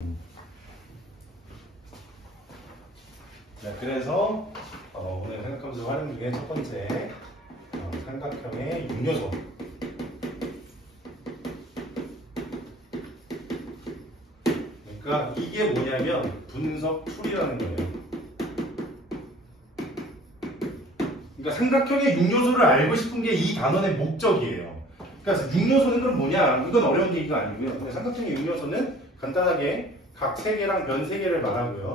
네, 그래서 오늘 삼각함수 활용 중에 첫 번째 삼각형의 6요소. 그러니까 이게 뭐냐면 분석 툴이라는 거예요. 그러니까 삼각형의 6요소를 알고 싶은 게 이 단원의 목적이에요. 그러니까 6요소는 그럼 뭐냐? 이건 어려운 얘기가 아니고요. 삼각형의 6요소는 간단하게 각 3개랑 변 3개를 말하고요.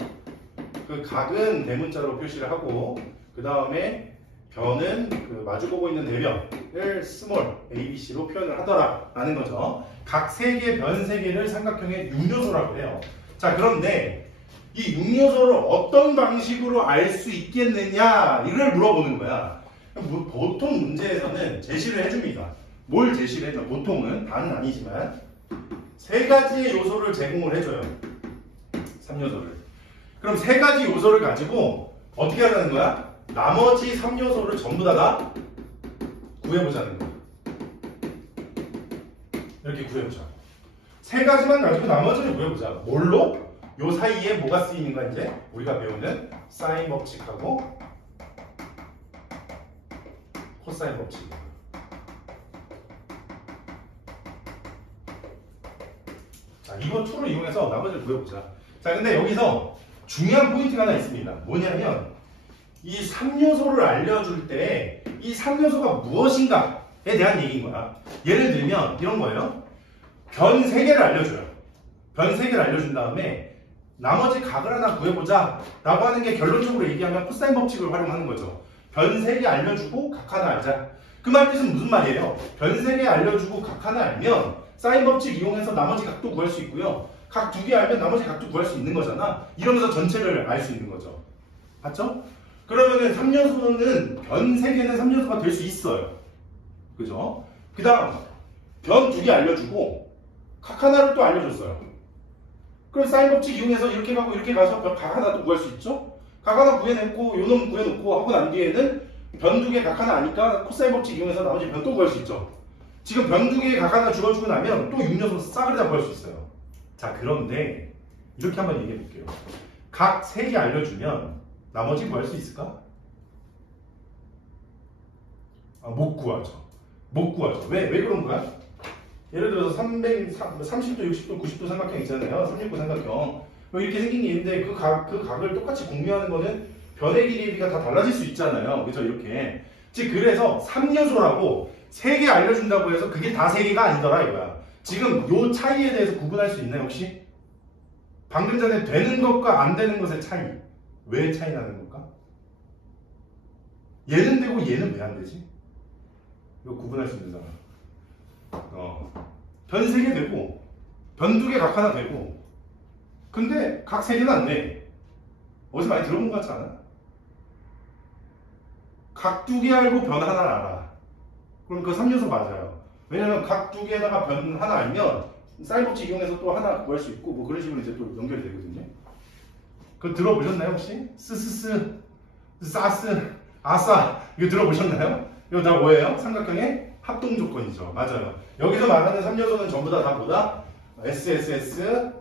그 각은 대문자로 표시를 하고 그 다음에 변은 그 마주보고 있는 대변을 스몰 ABC로 표현을 하더라 라는 거죠. 각 3개, 변 3개를 삼각형의 6요소라고 해요. 자, 그런데 이 6요소를 어떤 방식으로 알 수 있겠느냐 이걸 물어보는 거야. 보통 문제에서는 제시를 해줍니다. 뭘 제시를 해줘? 보통은, 다는 아니지만 3가지의 요소를 제공을 해줘요. 3요소를. 그럼 3가지 요소를 가지고 어떻게 하자는 거야? 나머지 3요소를 전부 다 구해보자는 거야. 이렇게 구해보자. 3가지만 가지고 나머지를 구해보자. 뭘로? 요 사이에 뭐가 쓰이는가 이제 우리가 배우는 사인 법칙하고 코사인 법칙. 자, 이번 툴을 이용해서 나머지를 구해보자. 자, 근데 여기서 중요한 포인트가 하나 있습니다. 뭐냐면 이 3요소를 알려줄 때 이 3요소가 무엇인가에 대한 얘기인 거야. 예를 들면 이런 거예요. 변 3개를 알려줘요. 변 3개를 알려준 다음에 나머지 각을 하나 구해보자 라고 하는 게 결론적으로 얘기하면 코사인 법칙을 활용하는 거죠. 변 3개 알려주고 각 하나 알자. 그 말뜻은 무슨 말이에요? 변 3개 알려주고 각 하나 알면 사인 법칙 이용해서 나머지 각도 구할 수 있고요. 각 2개 알면 나머지 각도 구할 수 있는 거잖아. 이러면서 전체를 알 수 있는 거죠. 맞죠? 그러면은 3요소는 변 3개는 3요소가 될 수 있어요. 그죠? 그 다음 변 2개 알려주고 각 하나를 또 알려줬어요. 그럼 사인 법칙 이용해서 이렇게 가고 이렇게 가서 각 하나 또 구할 수 있죠? 각 하나 구해놓고 요놈 구해놓고 하고 난 뒤에는 변 2개 각 하나 아니까 코사인 법칙 이용해서 나머지 변 또 구할 수 있죠. 지금 변 2개 각 하나 주어주고 나면 또 6요소 싹을 다 구할 수 있어요. 자, 그런데 이렇게 한번 얘기해 볼게요. 각 3개 알려주면 나머지 구할 수 있을까? 못 구하죠. 못 구하죠. 왜 그런 거야? 예를 들어서 30도, 60도, 90도 삼각형 있잖아요. 369 삼각형. 이렇게 생긴 게 있는데 그 각을 똑같이 공유하는 거는 변의 길이가 다 달라질 수 있잖아요. 그죠? 이렇게. 즉, 그래서 3요소라고 3개 알려준다고 해서 그게 다 3개가 아니더라 이거야. 지금 요 차이에 대해서 구분할 수 있나요, 혹시? 방금 전에 되는 것과 안 되는 것의 차이. 왜 차이 나는 걸까? 얘는 되고 얘는 왜 안 되지? 이거 구분할 수 있는 사람. 변 3개 되고, 변 2개 각 하나 되고, 근데 각 3개는 안 돼. 어디서 많이 들어본 것 같지 않아? 각 2개 알고 변 하나를 알아. 그럼 그 3요소 맞아요. 왜냐면 각 2개에다가 변 하나 알면 사인 법칙 이용해서 또 하나 구할 수 있고 뭐 그런 식으로 이제 또 연결이 되거든요. 그거 들어보셨나요 혹시? 스스스, 싸스, 아싸 이거 들어보셨나요? 이거 다 뭐예요? 삼각형의 합동 조건이죠. 맞아요. 여기서 말하는 3요소는 전부 다 뭐다? SSS,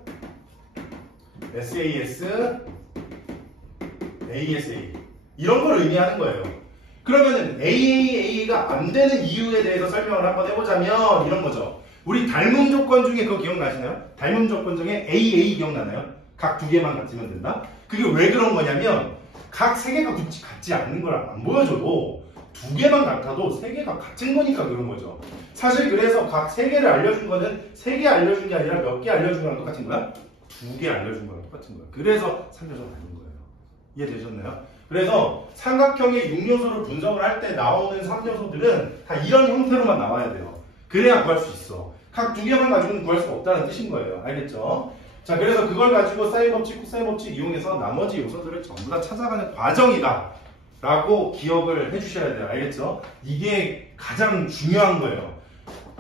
SAS, ASA 이런 걸 의미하는 거예요. 그러면은 AAA가 안 되는 이유에 대해서 설명을 한번 해보자면 이런 거죠. 우리 닮음 조건 중에 그거 기억나시나요? 닮음 조건 중에 AA 기억나나요? 각 2개만 같으면 된다? 그게 왜 그런 거냐면 각 3개가 같지 않는 걸 안 보여줘도 2개만 같아도 3개가 같은 거니까 그런 거죠. 사실 그래서 각 3개를 알려준 거는 3개 알려준 게 아니라 몇 개 알려준 거랑 똑같은 거야? 2개 알려준 거랑 똑같은 거야. 그래서 3요소가 아닌 거예요. 이해되셨나요? 그래서 삼각형의 6요소를 분석을 할 때 나오는 3요소들은 다 이런 형태로만 나와야 돼요. 그래야 구할 수 있어. 각 2개만 가지고는 구할 수가 없다는 뜻인 거예요. 알겠죠? 자, 그래서 그걸 가지고 사인 법칙, 코사인 법칙 이용해서 나머지 요소들을 전부 다 찾아가는 과정이다 라고 기억을 해주셔야 돼요. 알겠죠? 이게 가장 중요한 거예요.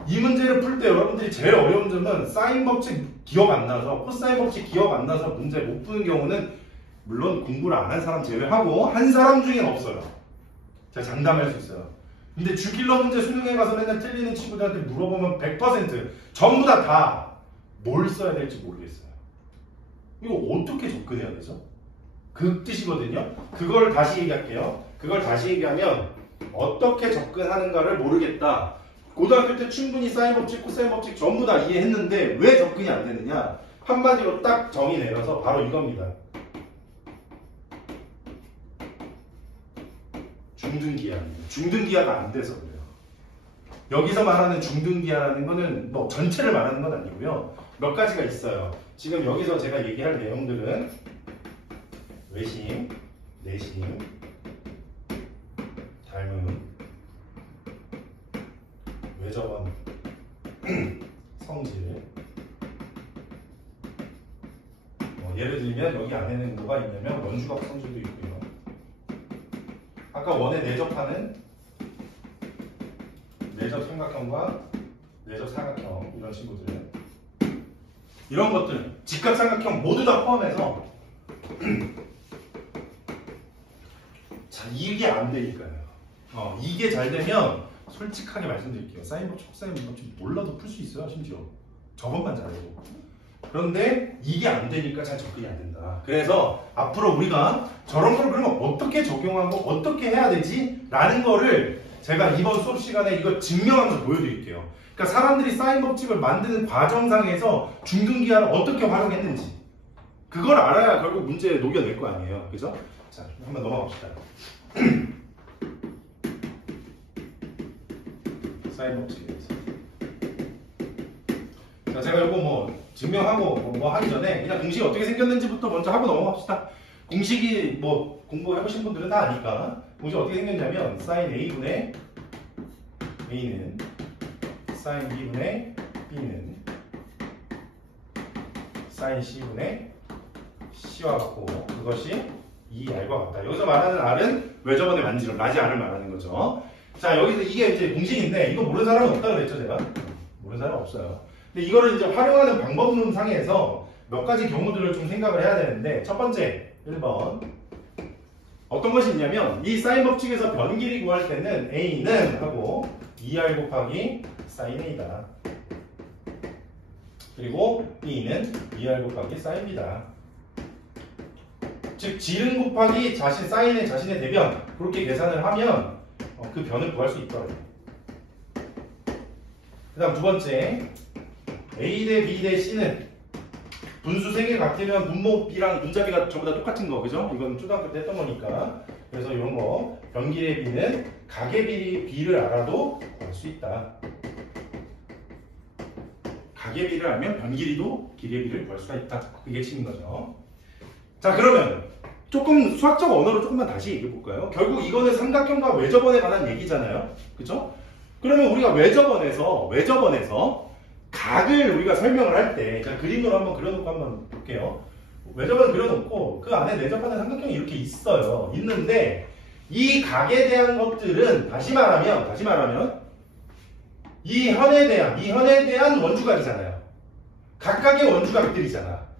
이 문제를 풀 때 여러분들이 제일 어려운 점은 사인 법칙 기억 안 나서 코사인 법칙 기억 안 나서 문제 못 푸는 경우는 물론 공부를 안 한 사람 제외하고 한 사람 중엔 없어요. 제가 장담할 수 있어요. 근데 주킬러 문제 수능에 가서 맨날 틀리는 친구들한테 물어보면 100% 전부 다 뭘 써야 될지 모르겠어요. 이거 어떻게 접근해야 되죠? 그 뜻이거든요. 그걸 다시 얘기할게요. 그걸 다시 얘기하면 어떻게 접근하는가를 모르겠다. 고등학교 때 충분히 사인 법칙, 코사인 법칙 전부 다 이해했는데 왜 접근이 안 되느냐? 한마디로 딱 정의 내려서 바로 이겁니다. 중등기하입니다. 중등기하가 안 돼서 그래요. 여기서 말하는 중등기하라는 거는 뭐 전체를 말하는 건 아니고요. 몇 가지가 있어요. 지금 여기서 제가 얘기할 내용들은 외심, 내심, 닮음, 외접원, 성질. 예를 들면 여기 안에는 뭐가 있냐면 원주각 성질도 있고요. 아까 원에 내접하는 내접 삼각형과 내접 사각형 이런 친구들, 이런 것들 직각삼각형 모두 다 포함해서 자, 이게 안 되니까요. 이게 잘 되면 솔직하게 말씀드릴게요. 사인 법칙, 코사인 법칙 몰라도 풀 수 있어요. 심지어 저것만 잘해도. 그런데 이게 안 되니까 잘 접근이 안 된다. 그래서 앞으로 우리가 저런 걸 그러면 어떻게 적용하고 어떻게 해야 되지? 라는 거를 제가 이번 수업 시간에 이거 증명하면서 보여드릴게요. 그러니까 사람들이 사인 법칙을 만드는 과정상에서 중등기하를 어떻게 활용했는지 그걸 알아야 결국 문제에 녹여낼 거 아니에요. 그죠? 자, 한번 넘어가 봅시다. 사인 법칙에서. 자, 제가 이거 뭐 증명하고 뭐 하기 전에 그냥 공식이 어떻게 생겼는지부터 먼저 하고 넘어갑시다. 공식이 뭐 공부해보신 분들은 다 아니까 공식이 어떻게 생겼냐면 사인 A분의 A는 사인 B분의 B는 사인 C분의 C와 같고 그것이 이 R과 같다. 여기서 말하는 R은 외접원의 만지름, 라지 R을 말하는 거죠. 자, 여기서 이게 이제 공식인데 이거 모르는 사람은 없다고 그랬죠, 제가? 모르는 사람 없어요. 근데 이거를 이제 활용하는 방법론 상에서 몇 가지 경우들을 좀 생각을 해야 되는데 첫 번째 1번 어떤 것이 있냐면 이 사인 법칙에서 변길이 구할 때는 A는 하고 2R 곱하기 사인 A다. 그리고 B는 2R 곱하기 사인 B다. 즉 지름 곱하기 사인의 자신의 대변 그렇게 계산을 하면 그 변을 구할 수 있더라고요. 그 다음 두 번째 A 대 B 대 C는 분수 3개 같으면 분모 B랑 분자비가 전부 다 똑같은 거, 그죠? 이건 초등학교 때 했던 거니까. 그래서 이런 거 변길의 B는 각의 B를 알아도 구할 수 있다. 각의 B를 알면 변길이도 길의 B를 구할 수가 있다. 그게 핵심인 거죠. 자, 그러면 조금 수학적 언어로 조금만 다시 얘기해 볼까요? 결국 이거는 삼각형과 외접원에 관한 얘기잖아요. 그죠? 그러면 우리가 외접원에서 각을 우리가 설명을 할 때 그림으로 한번 그려놓고 한번 볼게요. 외접원 그려놓고 그 안에 내접하는 삼각형이 이렇게 있어요. 있는데 이 각에 대한 것들은 다시 말하면 이 현에 대한 원주각이잖아요. 각각의 원주각들이잖아.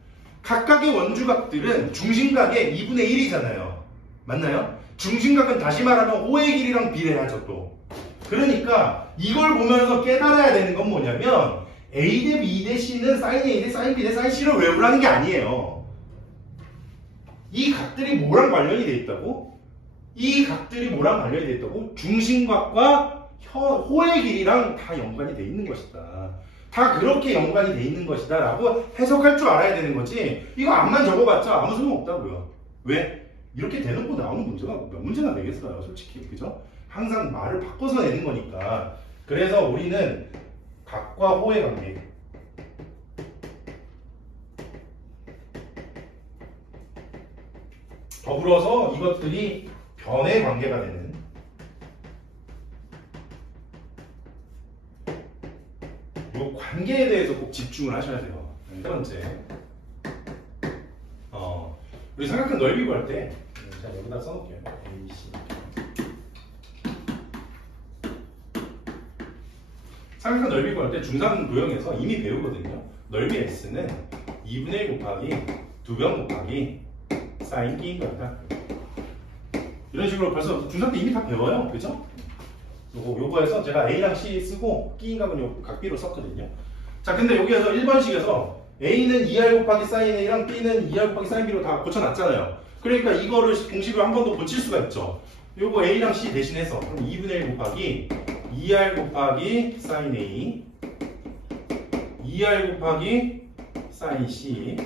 각각의 원주각들은 중심각의 2분의 1이잖아요. 맞나요? 중심각은 다시 말하면 O의 길이랑 비례하죠 또. 그러니까 이걸 보면서 깨달아야 되는 건 뭐냐면 A 대 B 대 C는 사인 A 대 사인 B 대 사인 C를 외우라는 게 아니에요. 이 각들이 뭐랑 관련이 돼 있다고? 중심각과 호의 길이랑 다 연관이 돼 있는 것이다. 다 그렇게 연관이 돼 있는 것이다 라고 해석할 줄 알아야 되는 거지 이거 앞만 적어봤자 아무 소용 없다고요. 왜? 이렇게 대놓고 나오는 문제가 몇 문제나 되겠어요 솔직히. 그죠? 항상 말을 바꿔서 내는 거니까. 그래서 우리는 각과 호의 관계 더불어서 이것들이 변의 관계가 되는 이 관계에 대해서 꼭 집중을 하셔야 돼요. 세 번째 우리 삼각형 넓이 구할 때 제가 여기다 써놓을게요. A, C. 삼각형 넓이 구할 때 중상 도형에서 이미 배우거든요. 넓이 S는 2분의 1 곱하기 2변 곱하기 사인 B인 거다. 이런 식으로 벌써 중상 때 이미 다 배워요. 그죠? 요거에서 제가 A랑 C 쓰고 B인 각은 요 각비로 썼거든요. 자, 근데 여기에서 1번식에서 A는 2R 곱하기 sin A랑 B는 2R 곱하기 sin B로 다 고쳐놨잖아요. 그러니까 이거를 공식을 한 번 더 고칠 수가 있죠. 요거 A랑 C 대신해서 그럼 2분의 1 곱하기 2R 곱하기 sin A 2R 곱하기 sin C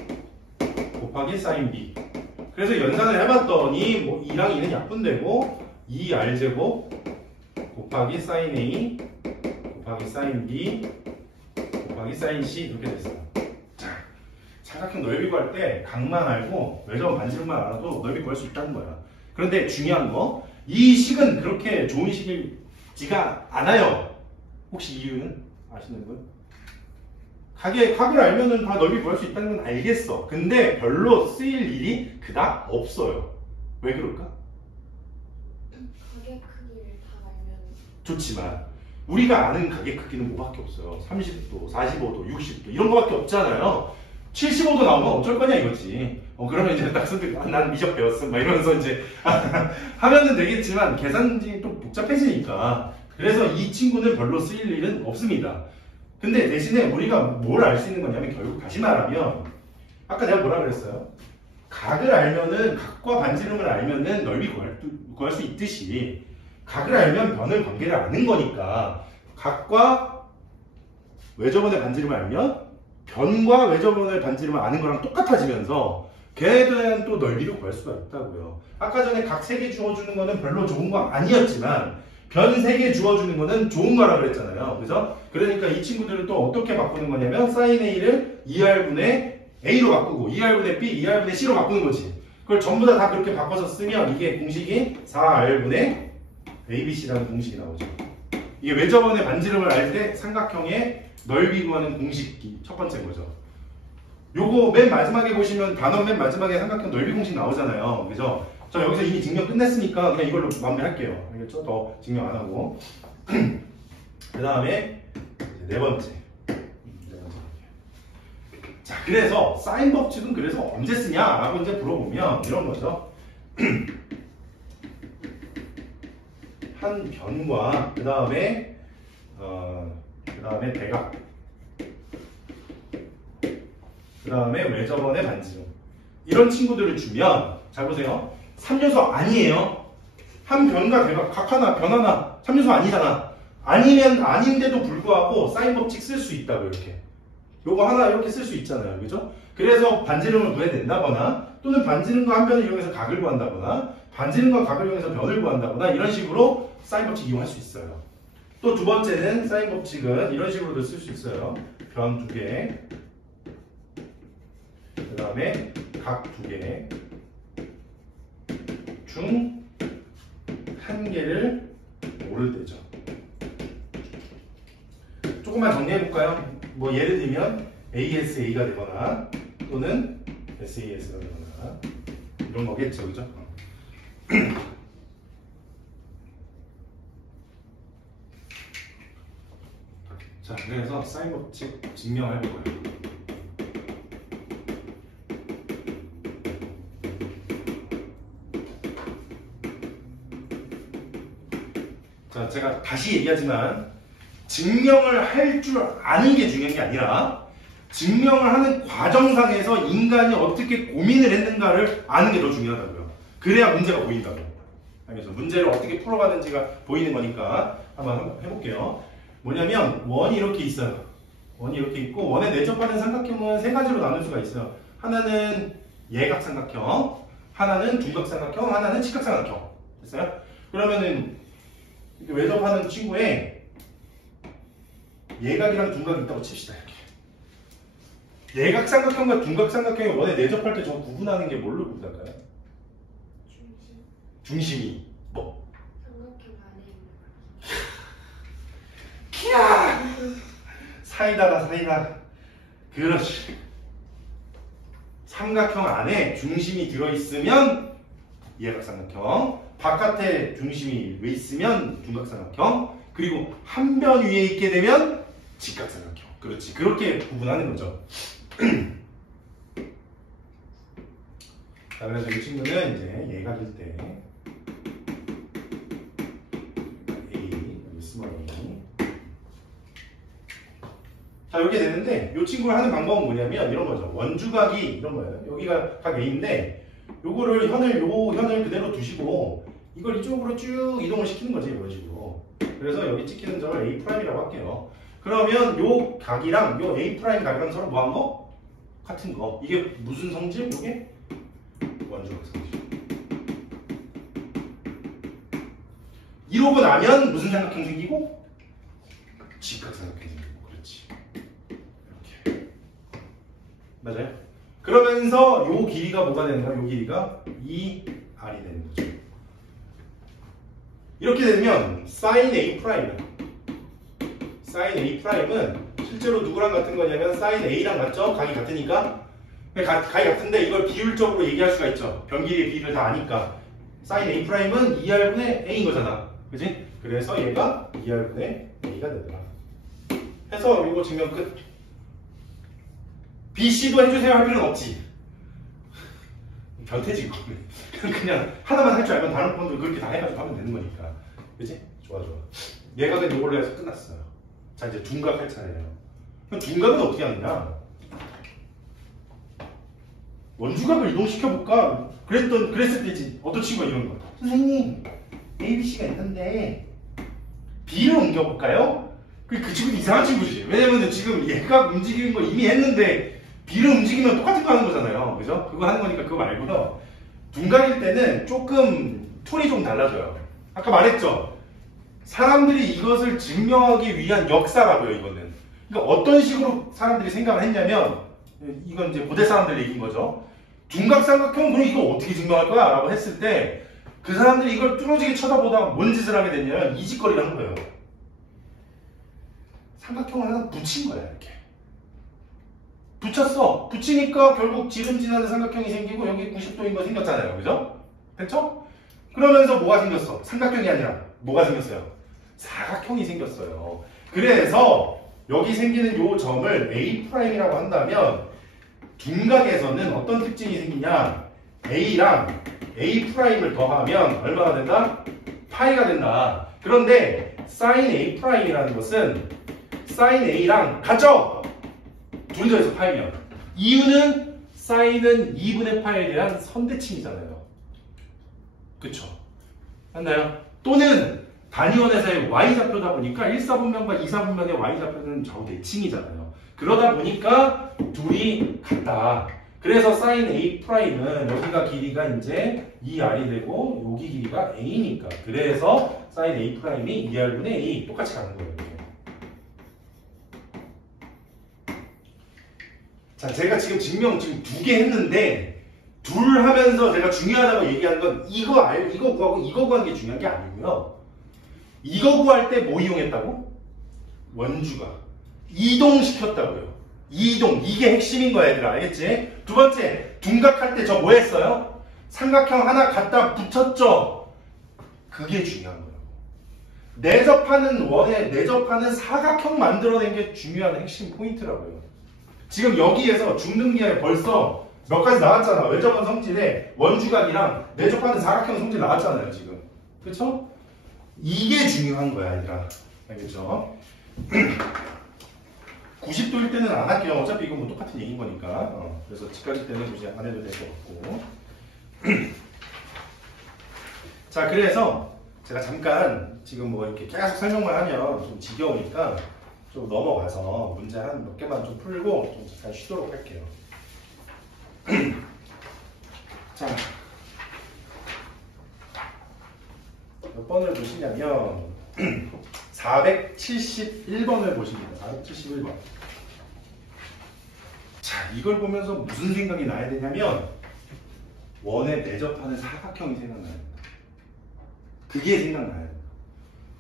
곱하기 sin B. 그래서 연산을 해봤더니 뭐 2랑 2는 약분되고 2R제곱 곱하기 sin A 곱하기 sin B 곱하기 sin C 이렇게 됐어요. 자, 삼각형 넓이 구할 때 각만 알고 외접은 반지름만 알아도 넓이 구할 수 있다는 거야. 그런데 중요한 거, 이 식은 그렇게 좋은 식이지가 않아요. 혹시 이유는 아시는 분? 각을 알면은 다 넓이 구할 수 있다는 건 알겠어. 근데 별로 쓰일 일이 그닥 없어요. 왜 그럴까? 가게 크기를 다 알면 좋지만 우리가 아는 가게 크기는 뭐밖에 없어요. 30도, 45도, 60도 이런 거밖에 없잖아요. 75도 나오면 어쩔 거냐 이거지. 그러면 이제 딱 선택, 난 미적 배웠음 막 이러면서 이제 하면은 되겠지만 계산이 또 복잡해지니까. 그래서 이 친구는 별로 쓰일 일은 없습니다. 근데 대신에 우리가 뭘 알 수 있는 거냐면 결국 다시 말하면 아까 내가 뭐라 그랬어요? 각을 알면은 각과 반지름을 알면은 넓이 구할 수 있듯이 각을 알면 변의 관계를 아는 거니까 각과 외접원의 반지름을 알면 변과 외접원의 반지름을 아는 거랑 똑같아지면서 걔에 대한 또 넓이를 구할 수가 있다고요. 아까 전에 각 3개 주어주는 거는 별로 좋은 거 아니었지만 변 3개 주어주는 거는 좋은 거라 그랬잖아요. 그죠? 그러니까 이 친구들은 또 어떻게 바꾸는 거냐면 sin A를 2R분의 A로 바꾸고 2R분의 B, 2R분의 C로 바꾸는 거지. 그걸 전부 다 그렇게 바꿔서 쓰면 이게 공식이 4R분의 ABC라는 공식이 나오죠. 이게 외접원의 반지름을 알 때 삼각형의 넓이 구하는 공식이 첫 번째 거죠. 요거 맨 마지막에 보시면 단원 맨 마지막에 삼각형 넓이 공식 나오잖아요. 그죠? 저 여기서 이미 증명 끝냈으니까 그냥 이걸로 마무리할게요. 알겠죠? 더 증명 안 하고. 그 다음에 네 번째. 자, 그래서 사인 법칙은 그래서 언제 쓰냐라고 이제 물어보면 이런 거죠. 한 변과 그 다음에 대각 그 다음에 외접원의 반지름 이런 친구들을 주면 잘 보세요. 3요소 아니에요. 한 변과 대각 각 하나 변 하나 3요소 아니잖아. 아니면 아닌데도 불구하고 사인 법칙 쓸 수 있다고 이렇게. 요거 하나 이렇게 쓸 수 있잖아요. 그죠? 그래서 반지름을 구해낸다거나 또는 반지름과 한 변을 이용해서 각을 구한다거나 반지름과 각을 이용해서 변을 구한다거나 이런 식으로 사인 법칙 이용할 수 있어요. 또 두 번째는 사인 법칙은 이런 식으로도 쓸 수 있어요. 변 2개 그 다음에 각 2개 중 1개를 모를 때죠. 조금만 정리해볼까요? 뭐 예를 들면 ASA가 되거나 또는 SAS가 되거나 이런 거겠죠. 그죠? 자, 그래서 사인 법칙 증명할 거예요. 자, 제가 다시 얘기하지만 증명을 할 줄 아는 게 중요한 게 아니라 증명을 하는 과정상에서 인간이 어떻게 고민을 했는가를 아는 게 더 중요하다고요. 그래야 문제가 보인다고. 알겠죠? 문제를 어떻게 풀어가는지가 보이는 거니까 한번 해볼게요. 뭐냐면 원이 이렇게 있어요. 원이 이렇게 있고 원에 내접하는 삼각형은 세 가지로 나눌 수가 있어요. 하나는 예각삼각형, 하나는 둔각삼각형, 하나는 직각삼각형. 됐어요? 그러면은 이렇게 외접하는 친구에 예각이랑 둔각이 있다고 칩시다. 이렇게. 예각삼각형과 둔각삼각형이 원에 내접할 때 저거 구분하는 게 뭘로 구분할까요? 중심이 뭐? 삼각형 안에 있는 키야! 사이다다 사이다. 그렇지. 삼각형 안에 중심이 들어있으면 예각삼각형, 바깥에 중심이 왜 있으면 둔각삼각형, 그리고 한 변 위에 있게 되면 직각삼각형. 그렇지. 그렇게 구분하는 거죠. 자, 그래서 이 친구는 이제 예각일 때 A, 여기 스몰 A. 자, 이렇게 되는데 이 친구를 하는 방법은 뭐냐면 이런 거죠. 원주각이 이런 거예요. 여기가 각 A인데 요거를 요 현을 그대로 두시고 이걸 이쪽으로 쭉 이동을 시키는 거지, 이런 식으로. 그래서 여기 찍히는 점을 A'이라고 할게요. 그러면 요 각이랑 요 A' 각이랑 서로 뭐 한 거? 같은 거. 이게 무슨 성질? 요게 원주각 성질. 이러고 나면 무슨 삼각형 생기고? 직각삼각형 생기고. 그렇지. 이렇게. 맞아요? 그러면서 요 길이가 뭐가 되는 거야? 요 길이가 2R이 되는 거죠. 이렇게 되면 sin A'은 실제로 누구랑 같은 거냐면 sin A랑 같죠? 각이 같으니까. 각이 같은데 이걸 비율적으로 얘기할 수가 있죠. 변길이의 비율을 다 아니까. sin A'은 2R분의 A인 거잖아. 그지? 그래서 얘가 2R분의 A가 되더라. 해서 이거 증명 끝. BC도 해주세요 할 필요는 없지. 변태지 이거는. 그냥 하나만 할 줄 알면 다른 분들 그렇게 다 해가지고 하면 되는 거니까. 그치? 좋아. 얘각은 이걸로 해서 끝났어요. 자, 이제 둔각 할 차례예요. 그럼 둔각은 어떻게 하느냐? 원주각을 이동시켜볼까? 그랬을 때지. 어떤 친구가 이런 거. 선생님, ABC가 있는데 B를 옮겨볼까요? 그 친구도 이상한 친구지. 왜냐면 지금 얘가 움직이는 거 이미 했는데 B를 움직이면 똑같은 거 하는 거잖아요. 그죠? 그거 하는 거니까 그거 말고요. 둔각일 때는 조금 툴이 좀 달라져요. 아까 말했죠? 사람들이 이것을 증명하기 위한 역사라고요, 이거는. 그러니까 어떤 식으로 사람들이 생각을 했냐면, 이건 이제 고대 사람들 얘기인 거죠. 둔각삼각형, 그럼 이거 어떻게 증명할 거야? 라고 했을 때, 그 사람들이 이걸 뚫어지게 쳐다보다가 뭔 짓을 하게 됐냐면, 이 짓거리를 한 거예요. 삼각형을 하나 붙인 거야, 이렇게. 붙였어. 붙이니까 결국 지름지나는 삼각형이 생기고, 여기 90도인 거 생겼잖아요. 그죠? 됐죠? 그러면서 뭐가 생겼어? 삼각형이 아니라 뭐가 생겼어요? 사각형이 생겼어요. 그래서 여기 생기는 요 점을 A'이라고 한다면 둔각에서는 어떤 특징이 생기냐? A랑 A'를 더하면 얼마가 된다? 파이가 된다. 그런데 sin A'이라는 것은 sin A랑 같죠? 둘 다에서 파이면. 이유는 sin은 2분의 파이에 대한 선대칭이잖아요. 그쵸? 맞나요? 또는 단위원에서의 y좌표다 보니까 1사분면과 2사분면의 y좌표는 좌우 대칭이잖아요. 그러다 보니까 둘이 같다. 그래서 sin A'는 여기가 길이가 이제 2R이 되고 여기 길이가 A니까. 그래서 sin A'이 2R분의 A 똑같이 가는 거예요. 자, 제가 지금 증명 지금 2개 했는데 둘 하면서 제가 중요하다고 얘기하는 건 이거 구하고 이거 구하는 게 중요한 게 아니고요. 이거 구할 때 뭐 이용했다고? 원주각. 이동시켰다고요. 이동. 이게 핵심인 거야, 얘들아. 알겠지? 두 번째, 둔각할 때 저 뭐 했어요? 삼각형 하나 갖다 붙였죠? 그게 중요한 거라고. 내접하는 원에 내접하는 사각형 만들어낸 게 중요한 핵심 포인트라고요. 지금 여기에서 중등기에 벌써 몇 가지 나왔잖아. 외접한 성질에 원주각이랑 내접하는 사각형 성질 나왔잖아요, 지금. 그쵸? 이게 중요한 거야, 얘들아. 알겠죠? 90도일 때는 안 할게요. 어차피 이건 뭐 똑같은 얘기인 거니까. 그래서 직각일 때는 굳이 안 해도 될 것 같고. 자, 그래서 제가 잠깐 지금 뭐 이렇게 계속 설명만 하면 좀 지겨우니까 좀 넘어가서 문제 한 몇 개만 좀 풀고 좀 잠깐 쉬도록 할게요. 자, 몇 번을 보시냐면 471번을 보십니다. 471번. 자, 이걸 보면서 무슨 생각이 나야 되냐면 원에 내접하는 사각형이 생각나야 된다. 그게 생각나야 된다.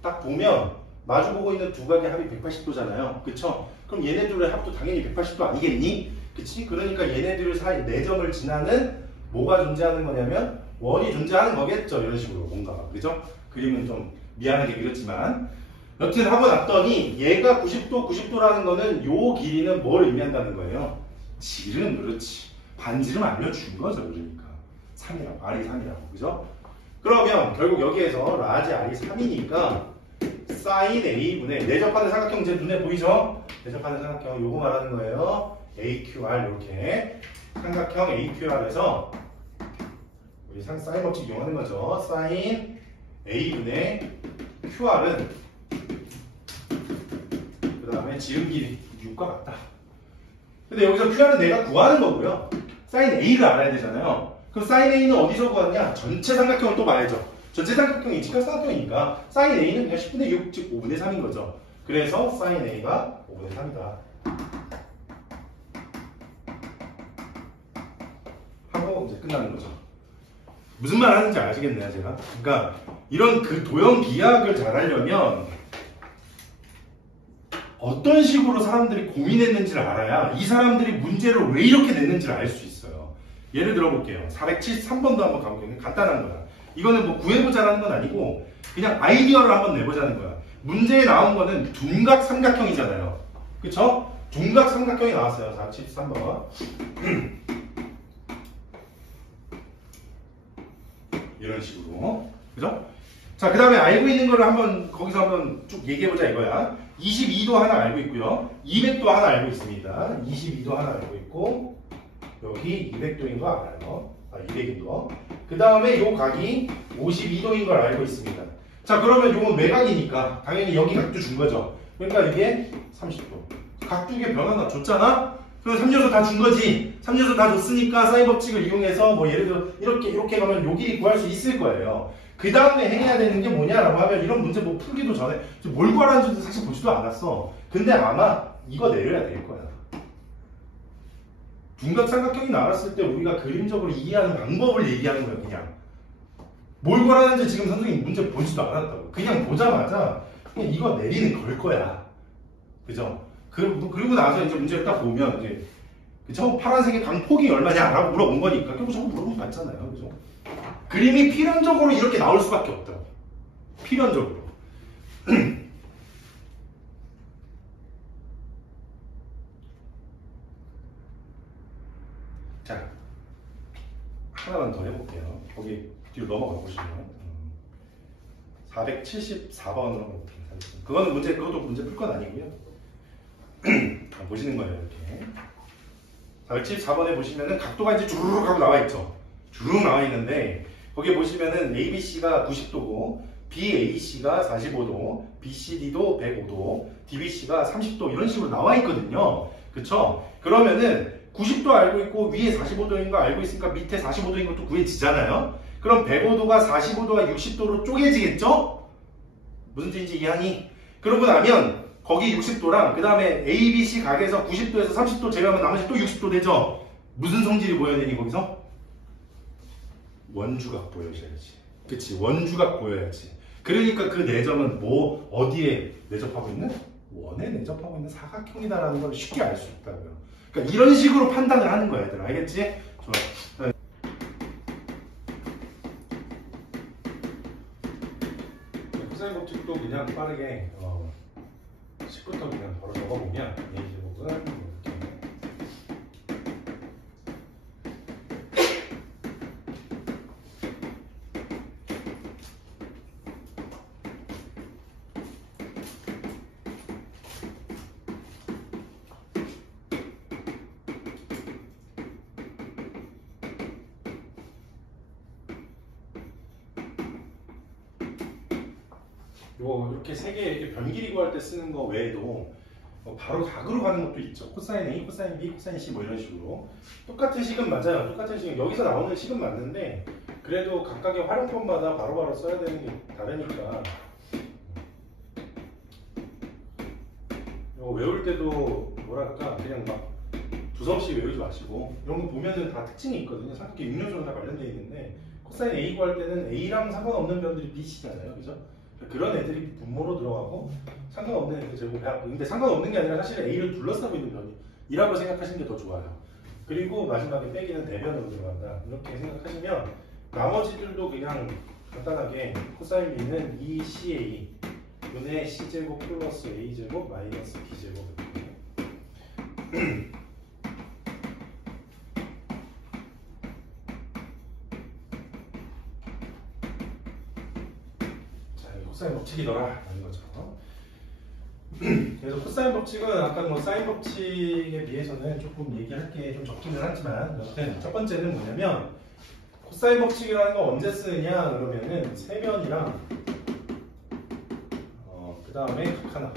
딱 보면 마주보고 있는 두 각의 합이 180도잖아요. 그쵸? 그럼 얘네들의 합도 당연히 180도 아니겠니? 그치? 그러니까 얘네들 사이 4점을 지나는 뭐가 존재하는 거냐면 원이 존재하는 거겠죠. 이런 식으로 뭔가. 그죠? 그림은 좀 미안하게 그렸지만 여튼 하고 났더니 얘가 90도, 90도라는 거는 요 길이는 뭘 의미한다는 거예요? 지름, 그렇지. 반지름 알려준 거죠. 그러니까 3이라고, R이 3이라고. 그죠? 그러면 결국 여기에서 라지 R이 3이니까 sin A분의 내접하는 사각형 제 눈에 보이죠? 대적하는 삼각형 요거 말하는 거예요. AQR 이렇게 삼각형 AQR에서 우리 사인 법칙 이용하는 거죠. 사인 A분의 QR은 그 다음에 지름 길이 6과 같다. 근데 여기서 QR은 내가 구하는 거고요. 사인 A를 알아야 되잖아요. 그럼 사인 A는 어디서 구하느냐? 전체 삼각형을 또 봐야죠. 전체 삼각형이 직각삼각형이니까 사인 A는 그냥 10분의 6, 즉 5분의 3인 거죠. 그래서 사인 A가 5분의 3이다. 하고 이제 끝나는 거죠. 무슨 말 하는지 아시겠네요, 제가? 그러니까 이런 그 도형 비약을 잘 하려면 어떤 식으로 사람들이 고민했는지를 알아야 이 사람들이 문제를 왜 이렇게 냈는지를 알 수 있어요. 예를 들어 볼게요. 473번도 한번 가볼게요. 간단한 거야. 이거는 뭐 구해보자라는 건 아니고 그냥 아이디어를 한번 내보자는 거야. 문제에 나온 거는 둔각 삼각형이잖아요. 그쵸? 둔각 삼각형이 나왔어요. 473번. 이런 식으로. 그죠? 자, 그 다음에 알고 있는 거를 한번 거기서 한번 쭉 얘기해보자 이거야. 22도 하나 알고 있고요. 200도 하나 알고 있습니다. 22도 하나 알고 있고 여기 200도인 거 알아요. 200인 거. 그 다음에 요 각이 52도인 걸 알고 있습니다. 자, 그러면 요건 외곽이니까 당연히 여기 각도 준 거죠. 그러니까 이게 30도. 각 두 개 변화나 줬잖아? 그럼 3요소 다 준 거지. 3요소 다 줬으니까 사인 법칙을 이용해서 뭐 예를 들어 이렇게 가면 요 길이 구할 수 있을 거예요. 그 다음에 해야 되는 게 뭐냐라고 하면 이런 문제 뭐 풀기도 전에 뭘 구하라는지도 사실 보지도 않았어. 근데 아마 이거 내려야 될 거야. 둔각 삼각형이 나왔을 때 우리가 그림적으로 이해하는 방법을 얘기하는 거야. 그냥 뭘 구하라는지 지금 선생님 문제 보지도 않았다고. 그냥 보자마자 그냥 이거 내리는 걸 거야. 그죠? 그리고 나서 이제 문제를 딱 보면 이제 그쵸? 파란색의 강폭이 얼마냐라고 물어본 거니까 결국 저거 물어보면 맞잖아요. 그죠? 그림이 필연적으로 이렇게 나올 수밖에 없다고. 필연적으로. 자, 하나만 더 해볼게요. 거기 뒤로 넘어가 보시면 474번으로 한번 볼게요. 그거는 그것도 문제 풀 건 아니고요. 보시는 거예요, 이렇게. 474번에 보시면은 각도가 이제 주르륵 하고 나와 있죠. 주르륵 나와 있는데 거기에 보시면은 ABC가 90도고 BAC가 45도, BCD도 105도, DBC가 30도 이런 식으로 나와 있거든요. 그쵸? 그러면은 90도 알고 있고 위에 45도인 거 알고 있으니까 밑에 45도인 것도 구해지잖아요. 그럼 105도가 45도가 60도로 쪼개지겠죠? 무슨 뜻인지 이해하니? 그러고 나면 거기 60도랑 그 다음에 ABC 각에서 90도에서 30도 제외하면 나머지 또 60도 되죠? 무슨 성질이 보여야 되니 거기서? 원주각 보여줘야지. 그치? 원주각 보여야지. 그러니까 그 내점은 뭐 어디에 내접하고 있는? 원에 내접하고 있는 사각형이다라는 걸 쉽게 알 수 있다고요. 그러니까 이런 식으로 판단을 하는 거야, 얘들아. 알겠지? 좋아. 코사인 법칙도 그냥 빠르게 10부터 그냥 바로 적어보면 A제곱은 이렇게 이렇게 세 개 이렇게 변길이 구할 때 쓰는 거 외에도 바로 각으로 가는 것도 있죠. 코사인 A, 코사인 B, 코사인 C 뭐 이런 식으로 똑같은 식은 맞아요. 똑같은 식은 여기서 나오는 식은 맞는데 그래도 각각의 활용법마다 바로바로 써야 되는 게 다르니까 이거 외울 때도 뭐랄까 그냥 막 두서없이 외우지 마시고 이런 거 보면은 다 특징이 있거든요. 삼각형 6요소랑 다 관련되어 있는데 코사인 A 구할 때는 A랑 상관없는 변들이 B, C잖아요. 그죠? 그런 애들이 분모로 들어가고 상관없는 애들 제곱해야 근데 상관없는 게 아니라 사실 A를 둘러싸고 있는 변이라고 생각하시는 게 더 좋아요. 그리고 마지막에 빼기는 대변으로 들어간다. 이렇게 생각하시면 나머지들도 그냥 간단하게 코사인 B는 2CA 분의 C제곱 플러스 A제곱 마이너스 B제곱 이렇게 코사인 법칙이더라 라는 거죠. 그래서 코사인 법칙은 아까 뭐 사인 법칙에 비해서는 조금 얘기할 게 좀 적기는 하지만 여튼 첫 번째는 뭐냐면 코사인 법칙이라는 거 언제 쓰느냐 그러면은 세변이랑 그 다음에 각 하나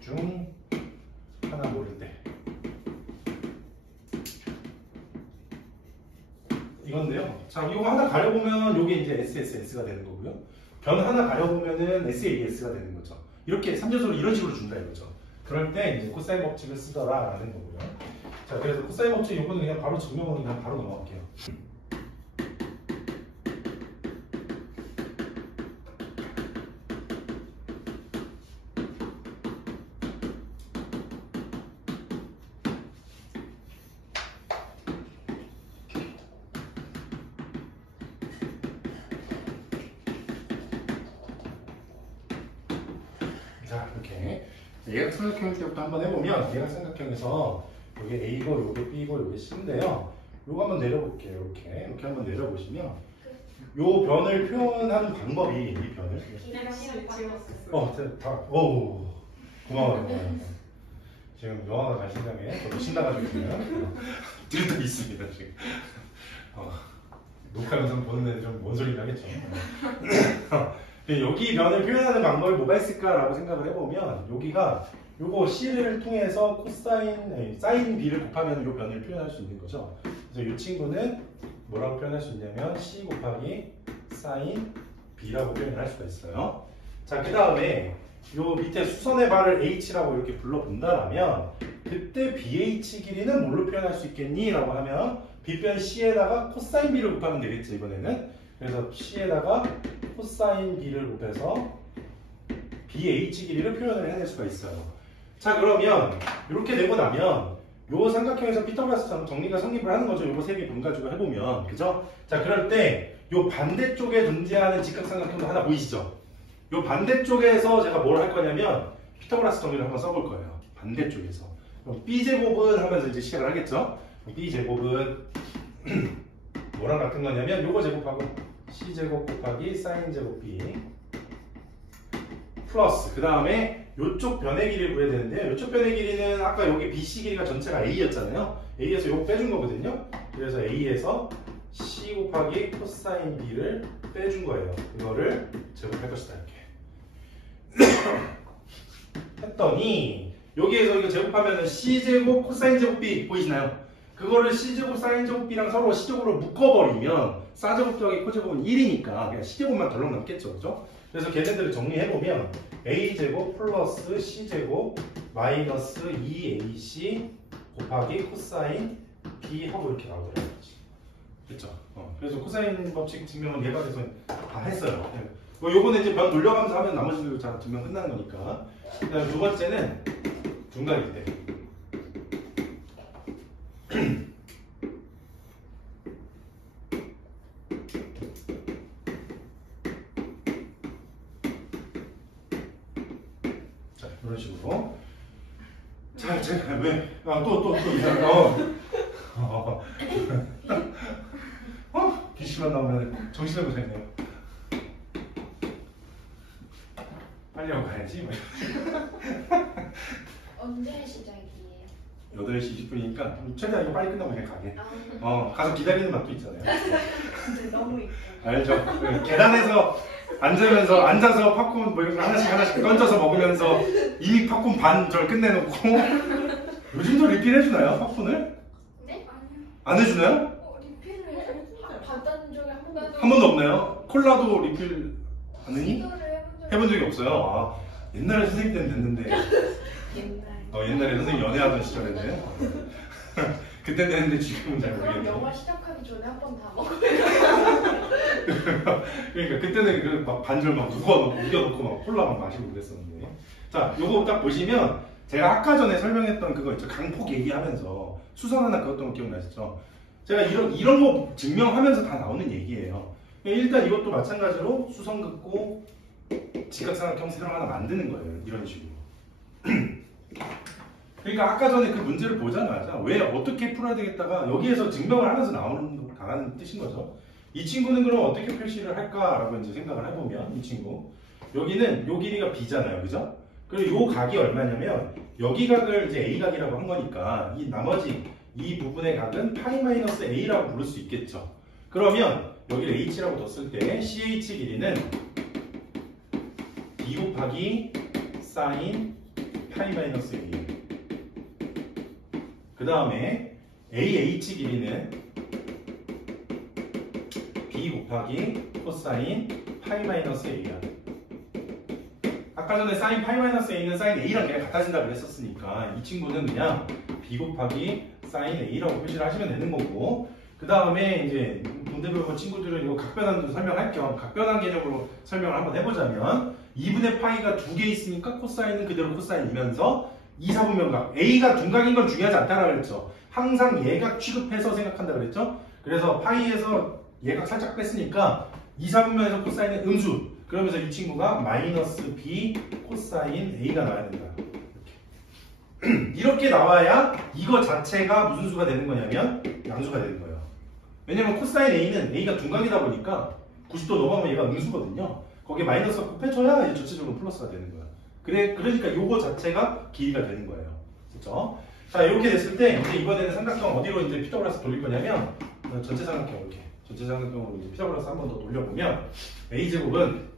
중 하나 모를 때 이건데요. 자, 이거 하나 가려보면 이게 이제 SSS가 되는 거고요. 변 하나 가려보면은 SAS가 되는 거죠. 이렇게 3요소를 이런 식으로 준다 이거죠. 그럴 때 이제 코사인 법칙을 쓰더라라는 거고요. 자, 그래서 코사인 법칙 이거는 그냥 바로 증명으로 그냥 바로 넘어갈게요. 자, 이렇게 얘가 삼각형일 때부터 한번 해보면 얘가 삼각형에서 이게 A고 이게 B고 이게 C인데요. 요거 한번 내려볼게요. 이렇게 한번 내려보시면 요 변을 표현하는 방법이 이 변을 오 고마워요. 지금 영화가 갈 생각에 저도 신나가지고 있으면 들떠 있습니다 지금. 녹화 영상 보는 애들 좀 뭔 소리인가 하겠죠. 여기 변을 표현하는 방법이 뭐가 있을까라고 생각을 해보면 여기가 요거 C를 통해서 사인 B를 곱하면 요 변을 표현할 수 있는 거죠. 그래서 이 친구는 뭐라고 표현할 수 있냐면 C 곱하기 사인 B라고 표현을 할 수가 있어요. 자, 그 다음에 요 밑에 수선의 발을 H라고 이렇게 불러본다라면 그때 BH 길이는 뭘로 표현할 수 있겠니? 라고 하면 B변 C에다가 코사인 B를 곱하면 되겠죠, 이번에는. 그래서 C에다가 코사인 B를 곱해서 BH 길이를 표현을 해낼 수가 있어요. 자, 그러면 이렇게 되고 나면 요 삼각형에서 피타고라스 정리가 성립을 하는 거죠. 요거 세 개 변 가지고 해보면. 그죠? 자, 그럴 때 요 반대쪽에 존재하는 직각삼각형도 하나 보이시죠? 요 반대쪽에서 제가 뭘 할 거냐면 피타고라스 정리를 한번 써볼 거예요. 반대쪽에서. 그럼 B제곱은 하면서 이제 시작을 하겠죠? B제곱은 뭐랑 같은 거냐면 요거 제곱하고 C제곱 곱하기 사인제곱 B 플러스 그 다음에 요쪽 변의 길이를 구해야 되는데 요쪽 변의 길이는 아까 여기 BC 길이가 전체가 A였잖아요. A에서 요거 빼준 거거든요. 그래서 A에서 C 곱하기 코사인 B를 빼준 거예요. 이거를 제곱할 것이다 이렇게 했더니 여기에서 이거 제곱하면은 C제곱 코사인 제곱 B 보이시나요? 그거를 C제곱 사인제곱 B랑 서로 C제곱으로 묶어버리면 사제곱 더하기 코제곱은 1이니까 그냥 C제곱만 덜렁 남겠죠. 그죠? 그래서 걔네들을 정리해보면 A제곱 플러스 C제곱 마이너스 2AC 곱하기 코사인 B 하고 이렇게 나오더라고요. 그렇죠? 그래서 코사인 법칙 증명은 얘가 돼서 다 했어요. 요거는 이제 변 돌려가면서 하면 나머지도 다 증명 끝나는 거니까. 그다음 두 번째는 중간일 때. 자, 이런 식으로. 자, 제가 왜? 귀신만 나오면 정신을 못 차리네요. 빨리 하고 가야지. 언제 시작이에요? 8시 20분이니까 최대한 이거 빨리 끝나고 그냥 가게. 가서 기다리는 맛도 있잖아요. 근데 너무 이뻐. 알죠? 계단에서 앉아서 팝콘 뭐 이런 거 하나씩 건져서 먹으면서 이미 팝콘 반절 끝내놓고 요즘도 리필 해주나요? 팝콘을? 네? 아니요. 안 해주나요? 리필을 받은 적이 한 번도 한 번도 없나요? 콜라도 리필 안 했니? 시도를 해본 적이 없어요. 옛날에 선생님 때는 됐는데 옛날에 선생님 연애하던 시절에는 그때는 됐는데 지금은 잘 그럼 모르겠네요. 영화 시작하기 전에 한 번 다 먹어요. 그러니까 그때는 그 막 반절 막 우겨놓고 막 콜라 막 마시고 그랬었는데. 자, 요거 딱 보시면 제가 아까 전에 설명했던 그거 있죠. 강폭 얘기하면서 수선 하나 그었던 거 기억나시죠? 제가 이런 거 증명하면서 다 나오는 얘기예요. 일단 이것도 마찬가지로 수선 긋고 직각삼각형 새로 하나 만드는 거예요. 이런 식으로. 그러니까 아까 전에 그 문제를 보자마자 왜 어떻게 풀어야 되겠다가 여기에서 증명을 하면서 나가는 뜻인 거죠. 이 친구는 그럼 어떻게 표시를 할까라고 이제 생각을 해보면 이 친구 여기는 요 길이가 b잖아요. 그죠? 그리고 요 각이 얼마냐면 여기 각을 이제 a각이라고 한 거니까 이 나머지 이 부분의 각은 파이 마이너스 a라고 부를 수 있겠죠. 그러면 여기를 h라고 뒀을 때 ch 길이는 b 곱하기 사인 파이 마이너스 a예요. 그 다음에 AH 길이는 B 곱하기 코사인 파이 마이너스 A야. 아까 전에 사인 파이 마이너스 A는 사인 A랑 그냥 같아진다 그랬었으니까 이 친구는 그냥 B 곱하기 사인 A라고 표시를 하시면 되는 거고, 그 다음에 이제 분대별고 친구들은 이거 각변환도 설명할 겸 각변환 개념으로 설명을 한번 해보자면 2분의 파이가 두 개 있으니까 코사인은 그대로 코사인이면서 2, 4분면각 A가 둔각인 건 중요하지 않다라고 그랬죠. 항상 예각 취급해서 생각한다 그랬죠. 그래서 파이에서 예각 살짝 뺐으니까 2, 4분면에서 코사인은 음수. 그러면서 이 친구가 마이너스 B 코사인 A가 나와야 된다. 이렇게 나와야 이거 자체가 무슨 수가 되는 거냐면 양수가 되는 거예요. 왜냐면 코사인 A는 A가 둔각이다 보니까 90도 넘어가면 얘가 음수거든요. 거기에 마이너스 곱해줘야 이제 전체적으로 플러스가 되는 거야. 그러니까 요거 자체가 길이가 되는 거예요. 그렇죠? 자, 이렇게 됐을 때 이제 이번에는 삼각형 어디로 이제 피타고라스 돌릴 거냐면 전체 삼각형 이렇게 전체 삼각형으로 이제 피타고라스 한 번 더 돌려보면 a 제곱은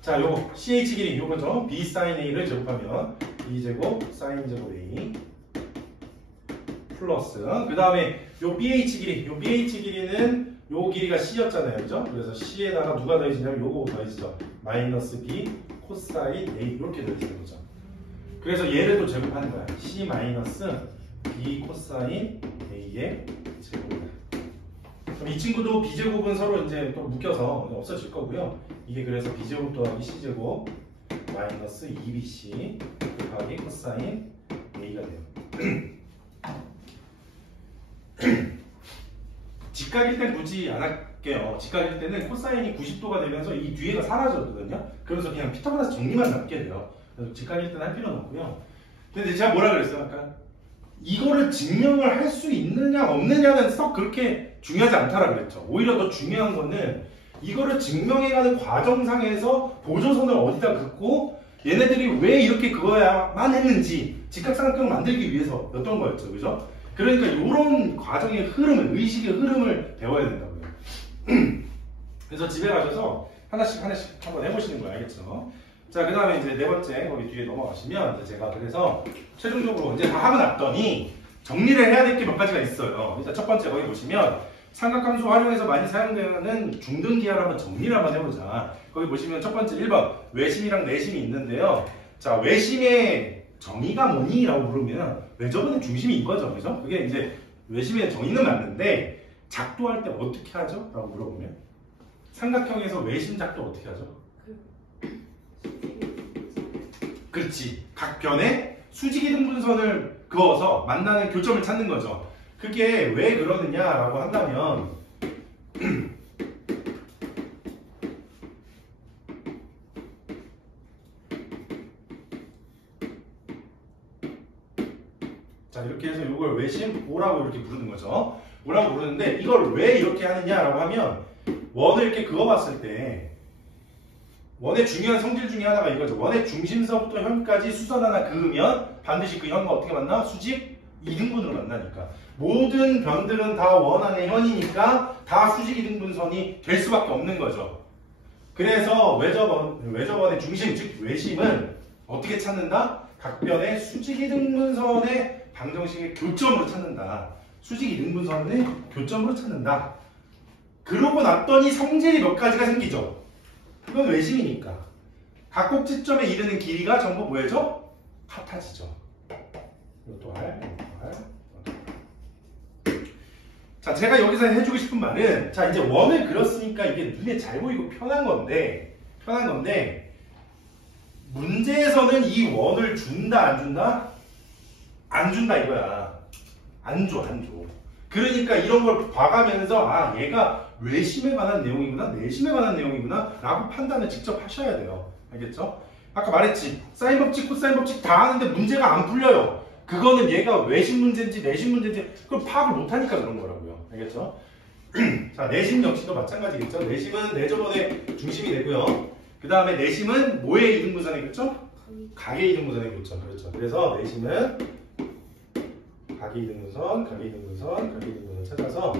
자, 요거 ch 길이 요거죠. b sin a를 제곱하면 b 제곱 sin 제곱 a 플러스 그 다음에 요 bh 길이는 요 길이가 c였잖아요, 그죠? 그래서 c에다가 누가 더해지냐면 요거 더해지죠. 마이너스 b 코사인 a 이렇게 더해지는 거죠. 그래서 얘를 또 제곱하는 거야. c 마이너스 b 코사인 a의 제곱이다. 그럼 이 친구도 b 제곱은 서로 이제 또 묶여서 없어질 거고요. 이게 그래서 b 제곱 더하기 c 제곱 마이너스 2bc 곱하기 코사인 a가 돼요. 직각일 땐 굳이 안 할게요. 직각일 때는 코사인이 90도가 되면서 이 뒤에가 사라졌거든요. 그래서 그냥 피타고라스 정리만 남게 돼요. 그래서 직각일 때는 할 필요는 없고요. 근데 제가 뭐라 그랬어요? 아까 이거를 증명을 할 수 있느냐 없느냐는 썩 그렇게 중요하지 않다라 그랬죠. 오히려 더 중요한 거는 이거를 증명해가는 과정상에서 보조선을 어디다 긋고 얘네들이 왜 이렇게 그거야만 했는지 직각삼각형을 만들기 위해서였던 거였죠. 그죠? 그러니까 이런 과정의 흐름을, 의식의 흐름을 배워야 된다고요. 그래서 집에 가셔서 하나씩 한번 해보시는 거예요. 알겠죠? 자, 그 다음에 이제 네 번째 거기 뒤에 넘어가시면 제가 그래서 최종적으로 이제 다 하고 났더니 정리를 해야 될 게 몇 가지가 있어요. 일단 첫 번째 거기 보시면 삼각함수 활용해서 많이 사용되는 중등기하를 한번 정리를 한번 해보자. 거기 보시면 첫 번째 1번 외심이랑 내심이 있는데요. 자, 외심의 정의가 뭐니? 라고 물으면 외접원의 중심이 이거죠. 그죠? 그게 이제 외심의 정의는 맞는데 작도할 때 어떻게 하죠? 라고 물어보면 삼각형에서 외심 작도 어떻게 하죠? 그렇지. 각 변에 수직이등분선을 그어서 만나는 교점을 찾는 거죠. 그게 왜 그러느냐라고 한다면 자, 이렇게 해서 이걸 외심 5라고 이렇게 부르는 거죠. 5라고 부르는데 이걸 왜 이렇게 하느냐라고 하면 원을 이렇게 그어봤을 때 원의 중요한 성질 중에 하나가 이거죠. 원의 중심서부터 현까지 수선 하나 그으면 반드시 그 현과 어떻게 만나? 수직 2등분으로 만나니까. 모든 변들은 다 원 안의 현이니까 다 수직 2등분선이 될 수밖에 없는 거죠. 그래서 외접원의 중심, 즉 외심은 어떻게 찾는다? 각 변의 수직 2등분선의 방정식의 교점으로 찾는다. 수직 2등분선의 교점으로 찾는다. 그러고 났더니 성질이 몇 가지가 생기죠. 그건 외심이니까. 각 꼭지점에 이르는 길이가 전부 뭐예요? 같아지죠. 이것도 할, 이것도 할. 자, 제가 여기서 해주고 싶은 말은 자, 이제 원을 그렸으니까 이게 눈에 잘 보이고 편한 건데 문제에서는 이 원을 준다 안 준다? 안 준다 이거야. 안 줘. 그러니까 이런 걸 봐가면서 아, 얘가 외심에 관한 내용이구나, 내심에 관한 내용이구나 라고 판단을 직접 하셔야 돼요. 알겠죠? 아까 말했지. 사인 법칙, 코사인 법칙 다 하는데 문제가 안 풀려요. 그거는 얘가 외심 문제인지 내심 문제인지 그걸 파악을 못하니까 그런 거라고요. 알겠죠? 자, 내심 역시도 마찬가지겠죠. 내심은 내접원의 중심이 되고요. 그 그 다음에 내심은 뭐의 이등분선에 긋죠? 각의 이등분선에 긋죠. 그렇죠. 그래서 내심은 각의 이등분선, 각의 이등분선, 각의 이등분선 찾아서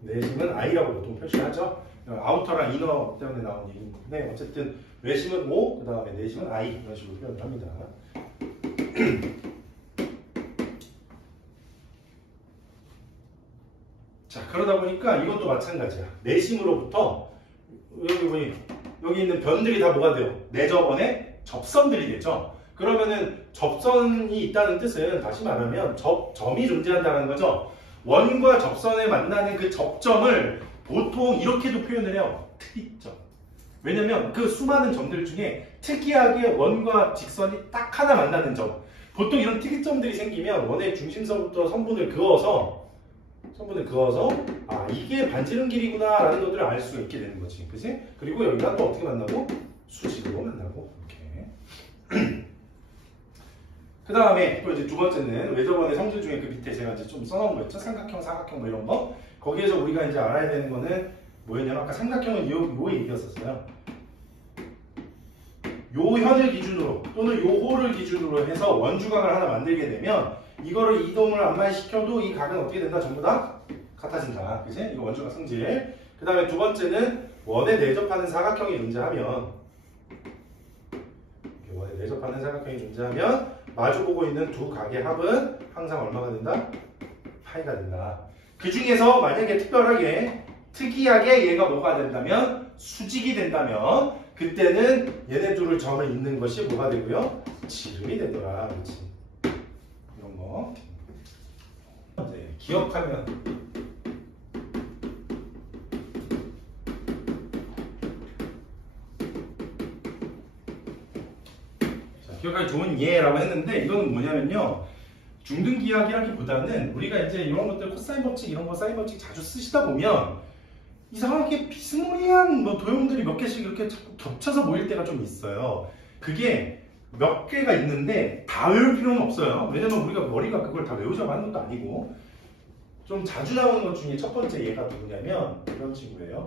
내심은 I라고 보통 표시하죠. 아우터랑 이너 때문에 나온 얘기인데 어쨌든 외심은 O, 그 다음에 내심은 I 이런 식으로 표현을 합니다. 자, 그러다 보니까 이것도 마찬가지야. 내심으로부터 여기 보니 여기 있는 변들이 다 뭐가 돼요? 내접원의 접선들이 되죠. 그러면은 접선이 있다는 뜻은 다시 말하면 점이 존재한다는 거죠. 원과 접선에 만나는 그 접점을 보통 이렇게도 표현을 해요. 특이점. 왜냐면 그 수많은 점들 중에 특이하게 원과 직선이 딱 하나 만나는 점. 보통 이런 특이점들이 생기면 원의 중심서부터 선분을 그어서 아 이게 반지름 길이구나 라는 것들을 알 수가 있게 되는 거지. 그치? 그리고 여기가 또 어떻게 만나고? 수직으로 만나고 이렇게. 그 다음에 또 이제 두 번째는 외접원의 성질 중에 그 밑에 제가 이제 좀 써놓은 거 있죠? 삼각형, 사각형 뭐 이런 거. 거기에서 우리가 이제 알아야 되는 거는 뭐였냐면 아까 삼각형은 요 얘기였었어요. 요 현을 기준으로 또는 요 호를 기준으로 해서 원주각을 하나 만들게 되면 이거를 이동을 안만 시켜도 이 각은 어떻게 된다? 전부 다 같아진다. 그치? 이거 원주각 성질. 그 다음에 두 번째는 원에 내접하는 사각형이 존재하면 원에 내접하는 사각형이 존재하면 마주보고 있는 두 각의 합은 항상 얼마가 된다? 파이가 된다. 그 중에서 만약에 특이하게 얘가 뭐가 된다면 수직이 된다면 그때는 얘네 둘을 점을 잇는 것이 뭐가 되고요? 지름이 되더라. 그렇지? 이런 거 이제 기억하면 자, 기억하기 좋은 예라고 했는데 이거는 뭐냐면요. 중등기하기라기보다는 우리가 이제 이런 것들 코사인 법칙 이런 거 사인 법칙 자주 쓰시다 보면 이상하게 비스무리한 뭐 도형들이 몇 개씩 이렇게 자꾸 겹쳐서 모일 때가 좀 있어요. 그게 몇 개가 있는데 다 외울 필요는 없어요. 왜냐면 우리가 머리가 그걸 다 외우자고 하는 것도 아니고 좀 자주 나오는 것 중에 첫 번째 얘가 누구냐면 이런 친구예요.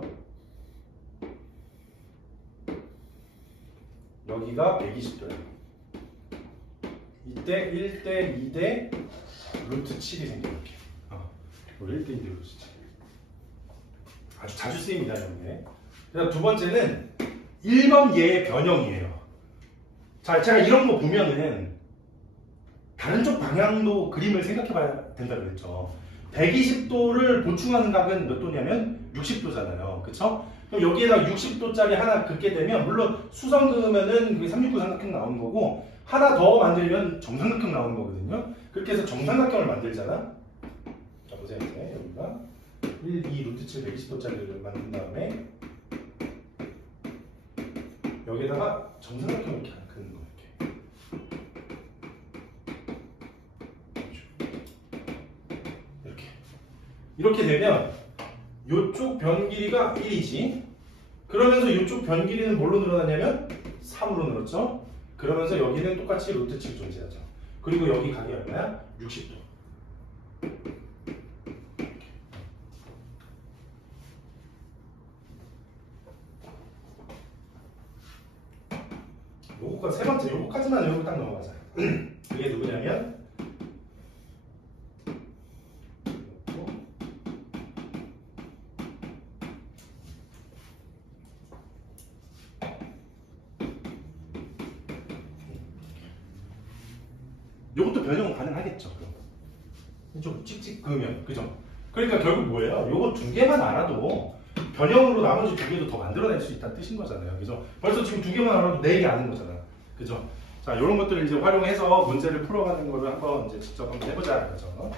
여기가 120도예요. 이때 1대 2대 루트 7이 생겨 이렇게. 1대 2대 루트 7. 아주 자주 쓰입니다, 이런 게. 그다음 두 번째는 1번 얘의 변형이에요. 자, 제가 이런 거 보면은 다른 쪽 방향도 그림을 생각해 봐야 된다고 그랬죠. 120도를 보충하는 각은 몇 도냐면 60도잖아요. 그쵸? 그럼 여기에다 60도짜리 하나 긋게 되면 물론 수성 그으면은 369 삼각형 나오는 거고 하나 더 만들면 정삼각형 나오는 거거든요. 그렇게 해서 정삼각형을 만들잖아. 자, 보세요. 이제 여기가 1, 2, 루트 7, 120도짜리를 만든 다음에 여기에다가 정삼각형을 이렇게 그는 거예요. 이렇게 되면 이쪽 변 길이가 1이지. 그러면서 이쪽 변 길이는 뭘로 늘어났냐면 3으로 늘었죠. 그러면서 여기는 똑같이 루트 7 존재하죠. 그리고 여기 각이 얼마야? 60도. 요거가 세 번째, 요거까지만 외우고 딱 넘어가자. 그게 누구냐면 요것도 변형 가능하겠죠. 좀 찍찍 그으면 그죠? 그러니까 결국 뭐예요? 요거 두 개만 알아도 변형으로 나머지 두 개도 더 만들어낼 수 있다는 뜻인 거잖아요. 그죠? 벌써 지금 두 개만 알아도 네 개 아는 거잖아. 그죠? 자, 이런 것들을 이제 활용해서 문제를 풀어가는 거를 한번 이제 직접 한번 해보자. 그죠?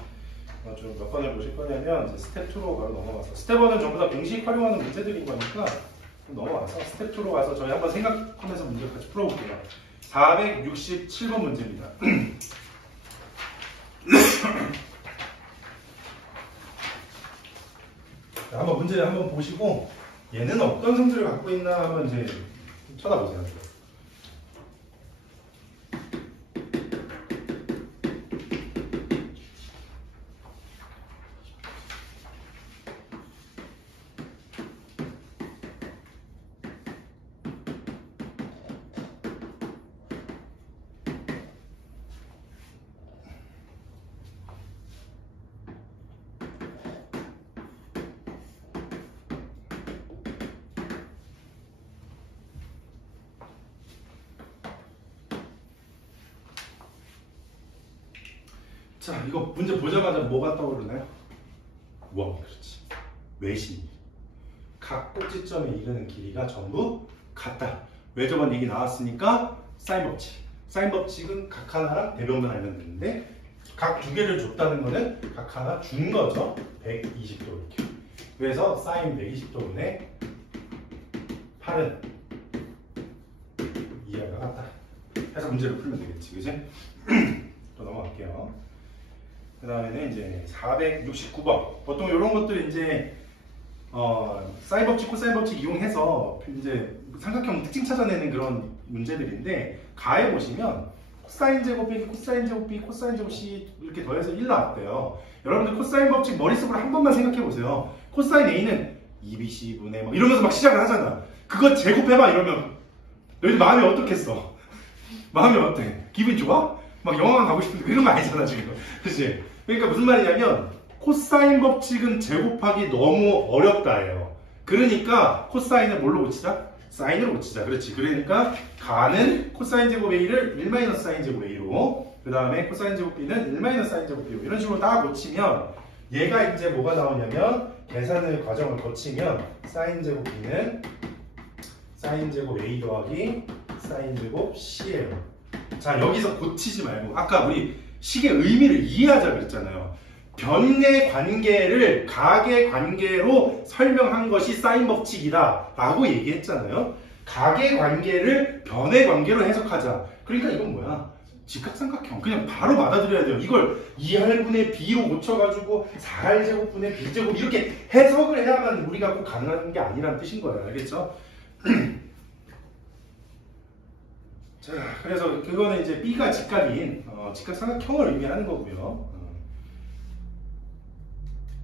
좀 몇 번을 보실 거냐면 이제 스텝 2로 바로 넘어가서 스텝 1은 전부 다 공식 활용하는 문제들인 거니까 좀 넘어가서 스텝 2로 가서 저희 한번 생각하면서 문제를 같이 풀어볼게요. 467번 문제입니다. 자, 한번 문제 한번 보시고 얘는 어떤 성질을 갖고 있나 한번 이제 쳐다보세요. 자, 이거 문제 보자마자 뭐가 떠오르나요? 원, 그렇지. 외심. 각 꼭지점에 이르는 길이가 전부 같다. 왜 저번 얘기 나왔으니까 사인 법칙. 사인 법칙은 각 하나랑 대변만 알면 되는데 각 두 개를 줬다는 거는 각 하나 준 거죠. 120도 이렇게. 그래서 사인 120도분의 8은 이하가 같다. 해서 문제를 풀면 되겠지, 그지? 또 넘어갈게요. 그 다음에는 이제 469번. 보통 이런 것들 이제 사인 법칙, 코사인 법칙 이용해서 이제 삼각형 특징 찾아내는 그런 문제들인데 가에 보시면 코사인 제곱 빼기 코사인 제곱 B, 코사인 제곱 C 이렇게 더해서 1 나왔대요. 여러분들 코사인 법칙 머릿속으로 한 번만 생각해 보세요. 코사인 A는 2BC분의 막 이러면서 막 시작을 하잖아. 그거 제곱해봐 이러면 너희들 마음이 어떻겠어? 마음이 어때? 기분 좋아? 막 영화관 가고 싶은데 그런 거 아니잖아 지금. 그치? 그러니까 무슨 말이냐면 코사인 법칙은 제곱하기 너무 어렵다예요. 그러니까 코사인을 뭘로 고치자? 사인으로 고치자. 그렇지. 그러니까 가는 코사인 제곱 A를 1-사인 제곱 A로, 그 다음에 코사인 제곱 B는 1-사인 제곱 B로 이런 식으로 다 고치면 얘가 이제 뭐가 나오냐면 계산의 과정을 거치면 사인 제곱 B는 사인 제곱 A 더하기 사인 제곱 C예요. 자, 여기서 고치지 말고 아까 우리 식의 의미를 이해하자 그랬잖아요. 변의 관계를 각의 관계로 설명한 것이 사인 법칙이다 라고 얘기했잖아요. 각의 관계를 변의 관계로 해석하자. 그러니까 이건 뭐야? 직각삼각형. 그냥 바로 받아들여야 돼요. 이걸 2R분의 B로 고쳐가지고 4R제곱분의 B제곱 이렇게 해석을 해야만 우리가 꼭 가능한 게 아니라는 뜻인 거예요. 알겠죠? 자, 그래서 그거는 이제 B가 직각인 직각삼각형을 의미하는 거고요.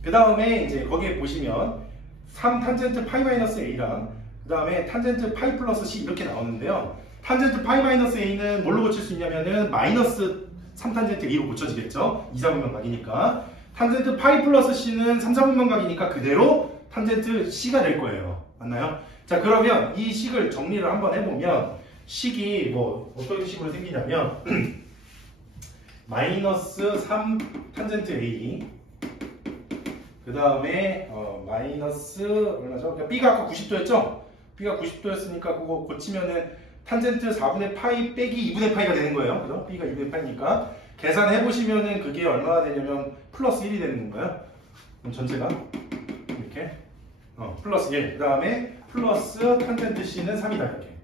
그 다음에 이제 거기에 보시면 3 탄젠트 파이 마이너스 A랑 그 다음에 탄젠트 파이 플러스 C 이렇게 나오는데요. 탄젠트 파이 마이너스 A는 뭘로 고칠 수 있냐면은 마이너스 3 탄젠트 A로 고쳐지겠죠. 2, 4분면 각이니까. 탄젠트 파이 플러스 C는 3, 4분면 각이니까 그대로 탄젠트 C가 될 거예요. 맞나요? 자, 그러면 이 식을 정리를 한번 해보면 식이 뭐 어떤 식으로 생기냐면 마이너스 3 탄젠트 A 그 다음에 마이너스 얼마죠? 그러니까 B가 아까 90도였죠? B가 90도였으니까 그거 고치면은 탄젠트 4분의 파이 빼기 2분의 파이가 되는 거예요. 그죠? B가 2분의 파이니까 계산해보시면은 그게 얼마나 되냐면 플러스 1이 되는 건가요? 그럼 전체가 이렇게 플러스 1. 그 다음에 플러스 탄젠트 C는 3이다 이렇게.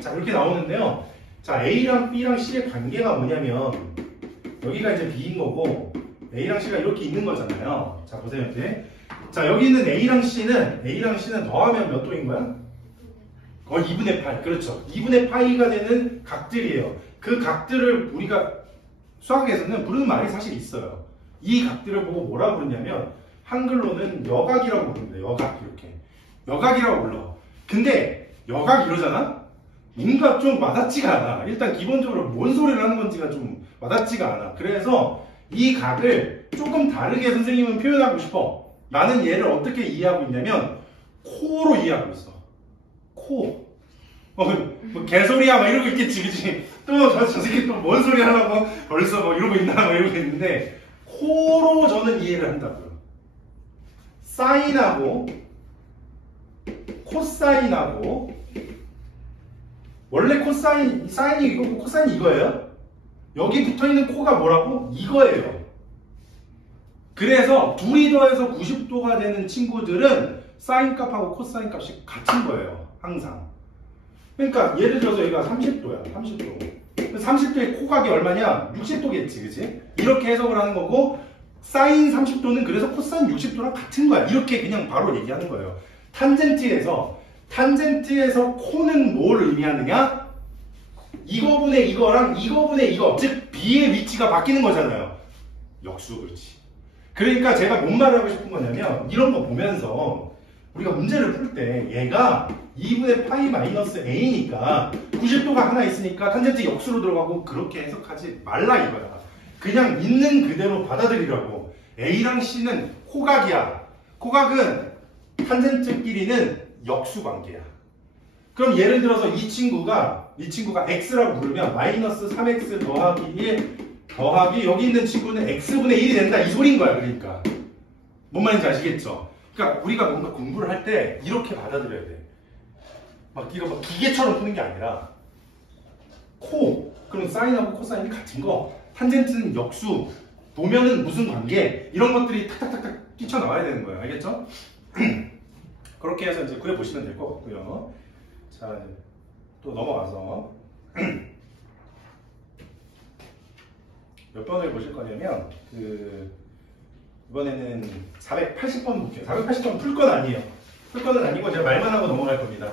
자, 이렇게 나오는데요. 자, A랑 B랑 C의 관계가 뭐냐면 여기가 이제 B인 거고 A랑 C가 이렇게 있는 거잖아요. 자, 보세요 이제. 자, 여기 있는 A랑 C는 더하면 몇 도인 거야? 2분의 파이. 그렇죠. 2분의 파이가 되는 각들이에요. 그 각들을 우리가 수학에서는 부르는 말이 사실 있어요. 이 각들을 보고 뭐라 부르냐면 한글로는 여각이라고 부릅니다. 여각 이렇게. 여각이라고 불러. 근데 여각 이러잖아? 뭔가 좀 와닿지가 않아. 일단 기본적으로 뭔 소리를 하는 건지가 좀 와닿지가 않아. 그래서 이 각을 조금 다르게 선생님은 표현하고 싶어. 나는 얘를 어떻게 이해하고 있냐면 코로 이해하고 있어. 코. 뭐 개소리야 막 이러고 있겠지, 그치? 또 저 새끼 또 뭔 소리 하려고 벌써 뭐 이러고 있나 막 이러고 있는데 코로 저는 이해를 한다고요. 사인하고 코사인하고 원래 사인이 이거고 코사인이 이거예요. 여기 붙어있는 코가 뭐라고? 이거예요. 그래서 둘이 더해서 90도가 되는 친구들은 사인 값하고 코사인 값이 같은 거예요. 항상. 그러니까 예를 들어서 여기가 30도야. 30도. 30도의 코각이 얼마냐? 60도겠지. 그치? 이렇게 해석을 하는 거고 사인 30도는 그래서 코사인 60도랑 같은 거야. 이렇게 그냥 바로 얘기하는 거예요. 탄젠트에서 코는 뭘 의미하느냐? 이거분의 이거랑 이거분의 이거, 즉 B의 위치가 바뀌는 거잖아요. 역수. 그렇지. 그러니까 제가 뭔 말을 하고 싶은 거냐면 이런 거 보면서 우리가 문제를 풀 때 얘가 2분의 파이 마이너스 A니까 90도가 하나 있으니까 탄젠트 역수로 들어가고 그렇게 해석하지 말라 이거야. 그냥 있는 그대로 받아들이라고. A랑 C는 코각이야. 코각은 탄젠트끼리는 역수 관계야. 그럼 예를 들어서 이 친구가 이 친구가 x라고 부르면 마이너스 3x 더하기 1 더하기 여기 있는 친구는 x분의 1이 된다 이 소리인 거야. 그러니까 뭔 말인지 아시겠죠? 그러니까 우리가 뭔가 공부를 할 때 이렇게 받아들여야 돼. 막 이거 막 기계처럼 푸는 게 아니라 그럼 사인하고 코사인이 같은 거, 탄젠트는 역수, 도면은 무슨 관계, 이런 것들이 탁탁탁탁 뛰쳐나와야 되는 거예요. 알겠죠? 그렇게 해서 이제 구해보시면 될 것 같고요. 자, 또 넘어가서 몇 번을 보실 거냐면 이번에는 480번 볼게요. 480번 풀 건 아니에요. 풀 거는 아니고 제가 말만 하고 넘어갈 겁니다.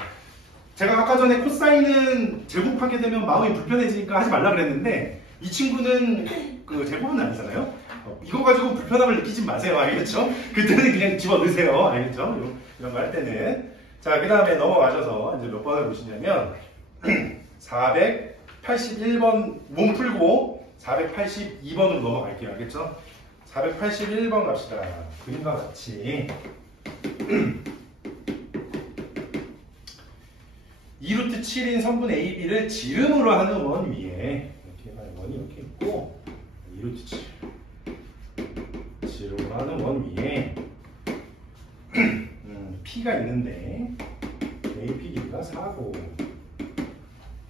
제가 아까 전에 코사인은 제곱하게 되면 마음이 불편해지니까 하지 말라 그랬는데 이 친구는 그 제곱은 아니잖아요. 이거 가지고 불편함을 느끼지 마세요. 알겠죠? 그때는 그냥 집어넣으세요. 알겠죠? 이런 거 할 때는. 자, 그 다음에 넘어가셔서 이제 몇 번을 보시냐면 481번 몸 풀고 482번으로 넘어갈게요. 알겠죠? 481번 갑시다. 그림과 같이 2루트 7인 선분 AB를 지름으로 하는 원 위에 이렇게 원이 이렇게 있고 2루트 7 지름으로 하는 원 위에 P가 있는데 AP 길이가 4고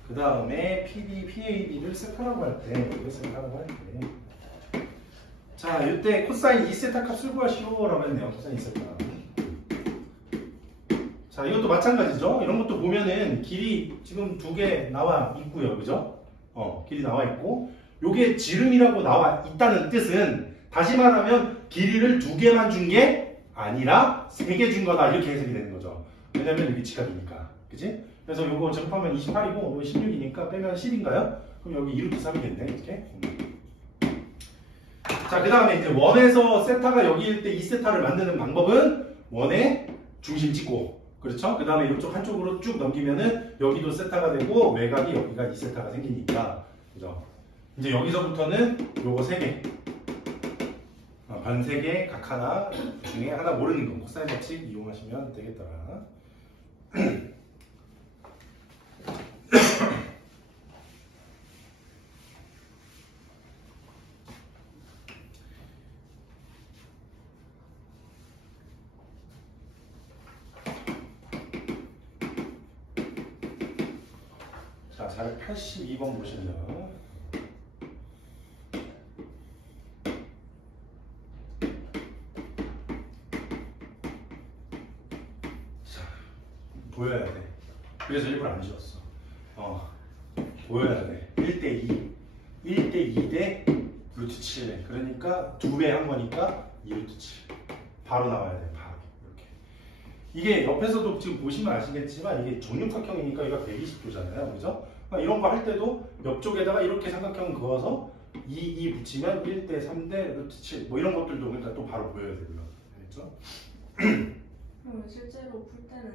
그 다음에 PAB를 세타라고 할 때 이거 세타라고 할 때 자, 이때 코사인 2세타 값 쓰고 하시오 라고 했네요. 코사인 2세타. 자, 이것도 마찬가지죠. 이런 것도 보면은 길이 지금 2개 나와 있고요. 그죠? 길이 나와 있고 요게 지름이라고 나와 있다는 뜻은 다시 말하면 길이를 2개만 준 게 아니라 3개 준 거다. 이렇게 해석이 되는 거죠. 왜냐면 위치가 기니까. 그치? 그래서 요거 접하면 28이고 요거 16이니까 빼면 10인가요? 그럼 여기 2루트 3이겠네. 이렇게. 자, 그 다음에 이제 원에서 세타가 여기일 때 이 세타를 만드는 방법은 원의 중심 찍고 그렇죠? 그 다음에 이쪽 한쪽으로 쭉 넘기면은 여기도 세타가 되고 외곽이 여기가 2세타가 생기니까 그죠? 이제 여기서부터는 요거 3개 반 3개 각 하나 중에 하나 모르는 거 코사인 법칙 이용하시면 되겠더라. 자, 482번 보시면 자, 보여야 돼. 그래서 일부러 안 지웠어. 보여야 돼. 1대2 1대2 대 루트 7 그러니까 2배 한 거니까 2루트 7 바로 나와야 돼. 바로 이렇게. 이게 옆에서도 지금 보시면 아시겠지만 이게 정육각형이니까 여기가 120도잖아요. 그죠? 이런 거 할 때도 옆쪽에다가 이렇게 삼각형 그어서 2 붙이면 1대 3대 루트 7 뭐 이런 것들도 그러니까 또 바로 보여야 되고요. 알겠죠? 그럼 실제로 풀 때는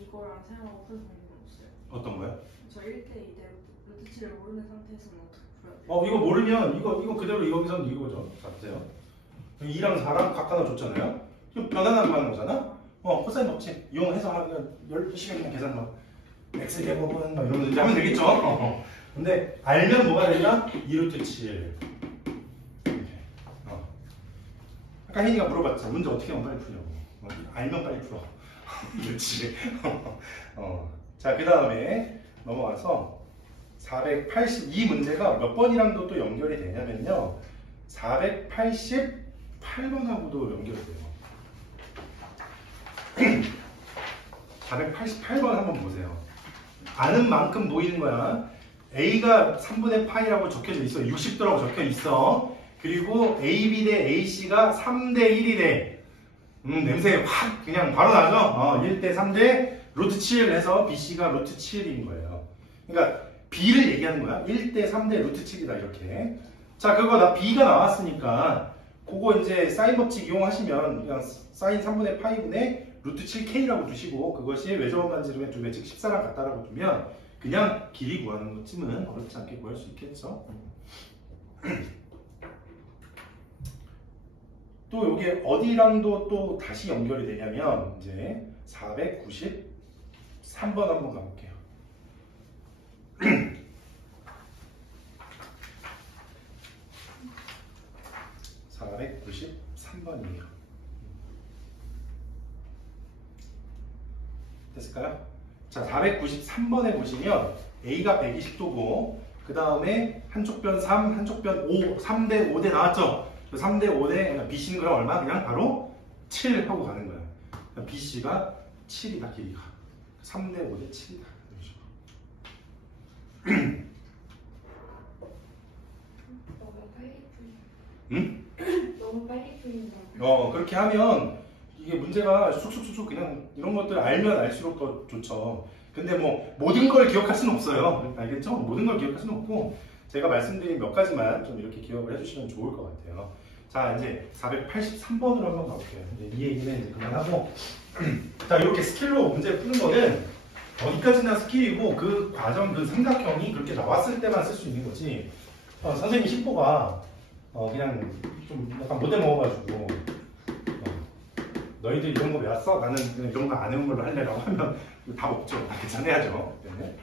이거랑 사용하고 풀 방법은 없어요? 어떤 거요? 저 1대 2대 루트 7을 모르는 상태에서는 어떻게 풀어야 돼요? 이거 모르면 이거 그대로 여기서는 이거죠. 자, 보세요. 2랑 4랑 각 하나 줬잖아요. 지금 변환한 거 하는 거잖아. 코사인 법칙 이용해서 하면 12시간 그냥 계산 막 x 제곱은 막 이러면서 이제 하면 되겠죠. 근데 알면 뭐가 되냐? 2루트 7 이렇게. 아까 혜인이가 물어봤죠. 문제 어떻게 하면 빨리 풀냐고. 알면 빨리 풀어. 2루트 7 자, 그 다음에 넘어가서 482 문제가 몇 번이랑도 또 연결이 되냐면요. 488번하고도 연결이 돼요. 488번 한번 보세요. 아는 만큼 모이는 거야. A가 3분의 파이라고 적혀져 있어. 60도라고 적혀 있어. 그리고 AB 대 AC가 3대 1이래. 냄새 확 그냥 바로 나죠? 1대 3대 루트 7 해서 BC가 루트 7인 거예요. 그러니까 B를 얘기하는 거야. 1대 3대 루트 7이다 이렇게. 자, 그거 B가 나왔으니까 그거 이제 사인 법칙 이용하시면 그냥 사인 3분의 파이분의 루트 7K라고 두시고 그것이 외접원만 지름의 2배 즉 14랑 같다라고 두면 그냥 길이 구하는 것쯤은 어렵지 않게 구할 수 있겠죠. 또 이게 어디랑도 또 다시 연결이 되냐면 이제 493번 한번 가볼게요. 493번이에요. 됐을까요? 자, 493번에 보시면 A가 120도고 그 다음에 한쪽 변 3, 한쪽 변 5, 3대 5대 나왔죠? 3대 5대 BC는 그럼 얼마? 그냥 바로 7 하고 가는 거예요. BC가 7이다, 길이가. 3대 5대 7이다. 너무 빨리 풀린다. 응? 너무 빨리 풀린다. 그렇게 하면 이게 문제가 쑥쑥쑥쑥 그냥 이런 것들 알면 알수록 더 좋죠. 근데 뭐 모든 걸 기억할 수는 없어요. 알겠죠? 모든 걸 기억할 수는 없고 제가 말씀드린 몇 가지만 좀 이렇게 기억을 해주시면 좋을 것 같아요. 자, 이제 483번으로 한번 가볼게요. 이제 이 얘기는 이제 그만하고 자, 이렇게 스킬로 문제 푸는 거는 어디까지나 스킬이고 그 과정, 그 삼각형이 그렇게 나왔을 때만 쓸 수 있는 거지. 선생님 심보가 그냥 좀 약간 못해 먹어가지고 너희들 이런 거 외웠어? 나는 그냥 이런 거 안 해온 걸로 할래 라고 하면 다 먹죠. 다 계산해야죠. 그때는.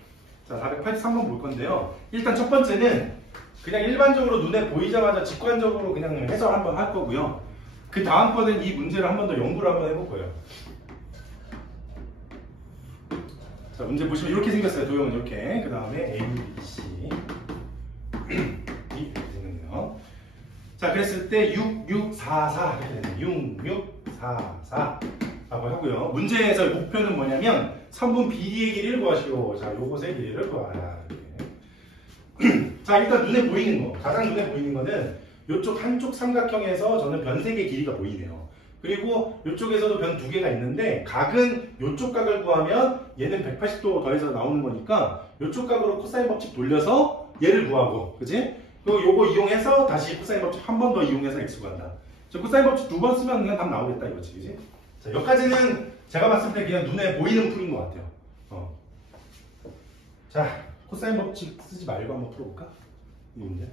자, 483번 볼 건데요. 일단 첫 번째는 그냥 일반적으로 눈에 보이자마자 직관적으로 그냥 해설 한번 할 거고요. 그 다음번엔 이 문제를 한 번 더 연구를 한번 해볼 거예요. 자, 문제 보시면 이렇게 생겼어요. 도형은 이렇게. 그 다음에 A, B, C 이렇게 생겼네요. 자, 그랬을 때 6, 6, 4, 4 이렇게 되네요. 6, 6, 4, 4 라고 하고요. 문제에서 목표는 뭐냐면 선분 BD의 길이를 구하시오. 자, 요것의 길이를 구하라. 이렇게. 자, 일단 눈에 보이는 거. 가장 눈에 보이는 거는 이쪽 한쪽 삼각형에서 저는 변 3개 길이가 보이네요. 그리고 이쪽에서도 변 2개가 있는데 각은 이쪽 각을 구하면 얘는 180도 더해서 나오는 거니까 이쪽 각으로 코사인 법칙 돌려서 얘를 구하고, 그치? 그리고 요거 이용해서 다시 코사인 법칙 한 번 더 이용해서 x 구한다. 저 코사인 법칙 2번 쓰면 그냥 답 나오겠다 이거지, 그치? 자, 여기까지는 제가 봤을 때 그냥 눈에 보이는 풀인 것 같아요. 자, 코사인 법칙 쓰지 말고 한번 풀어볼까? 이 문제.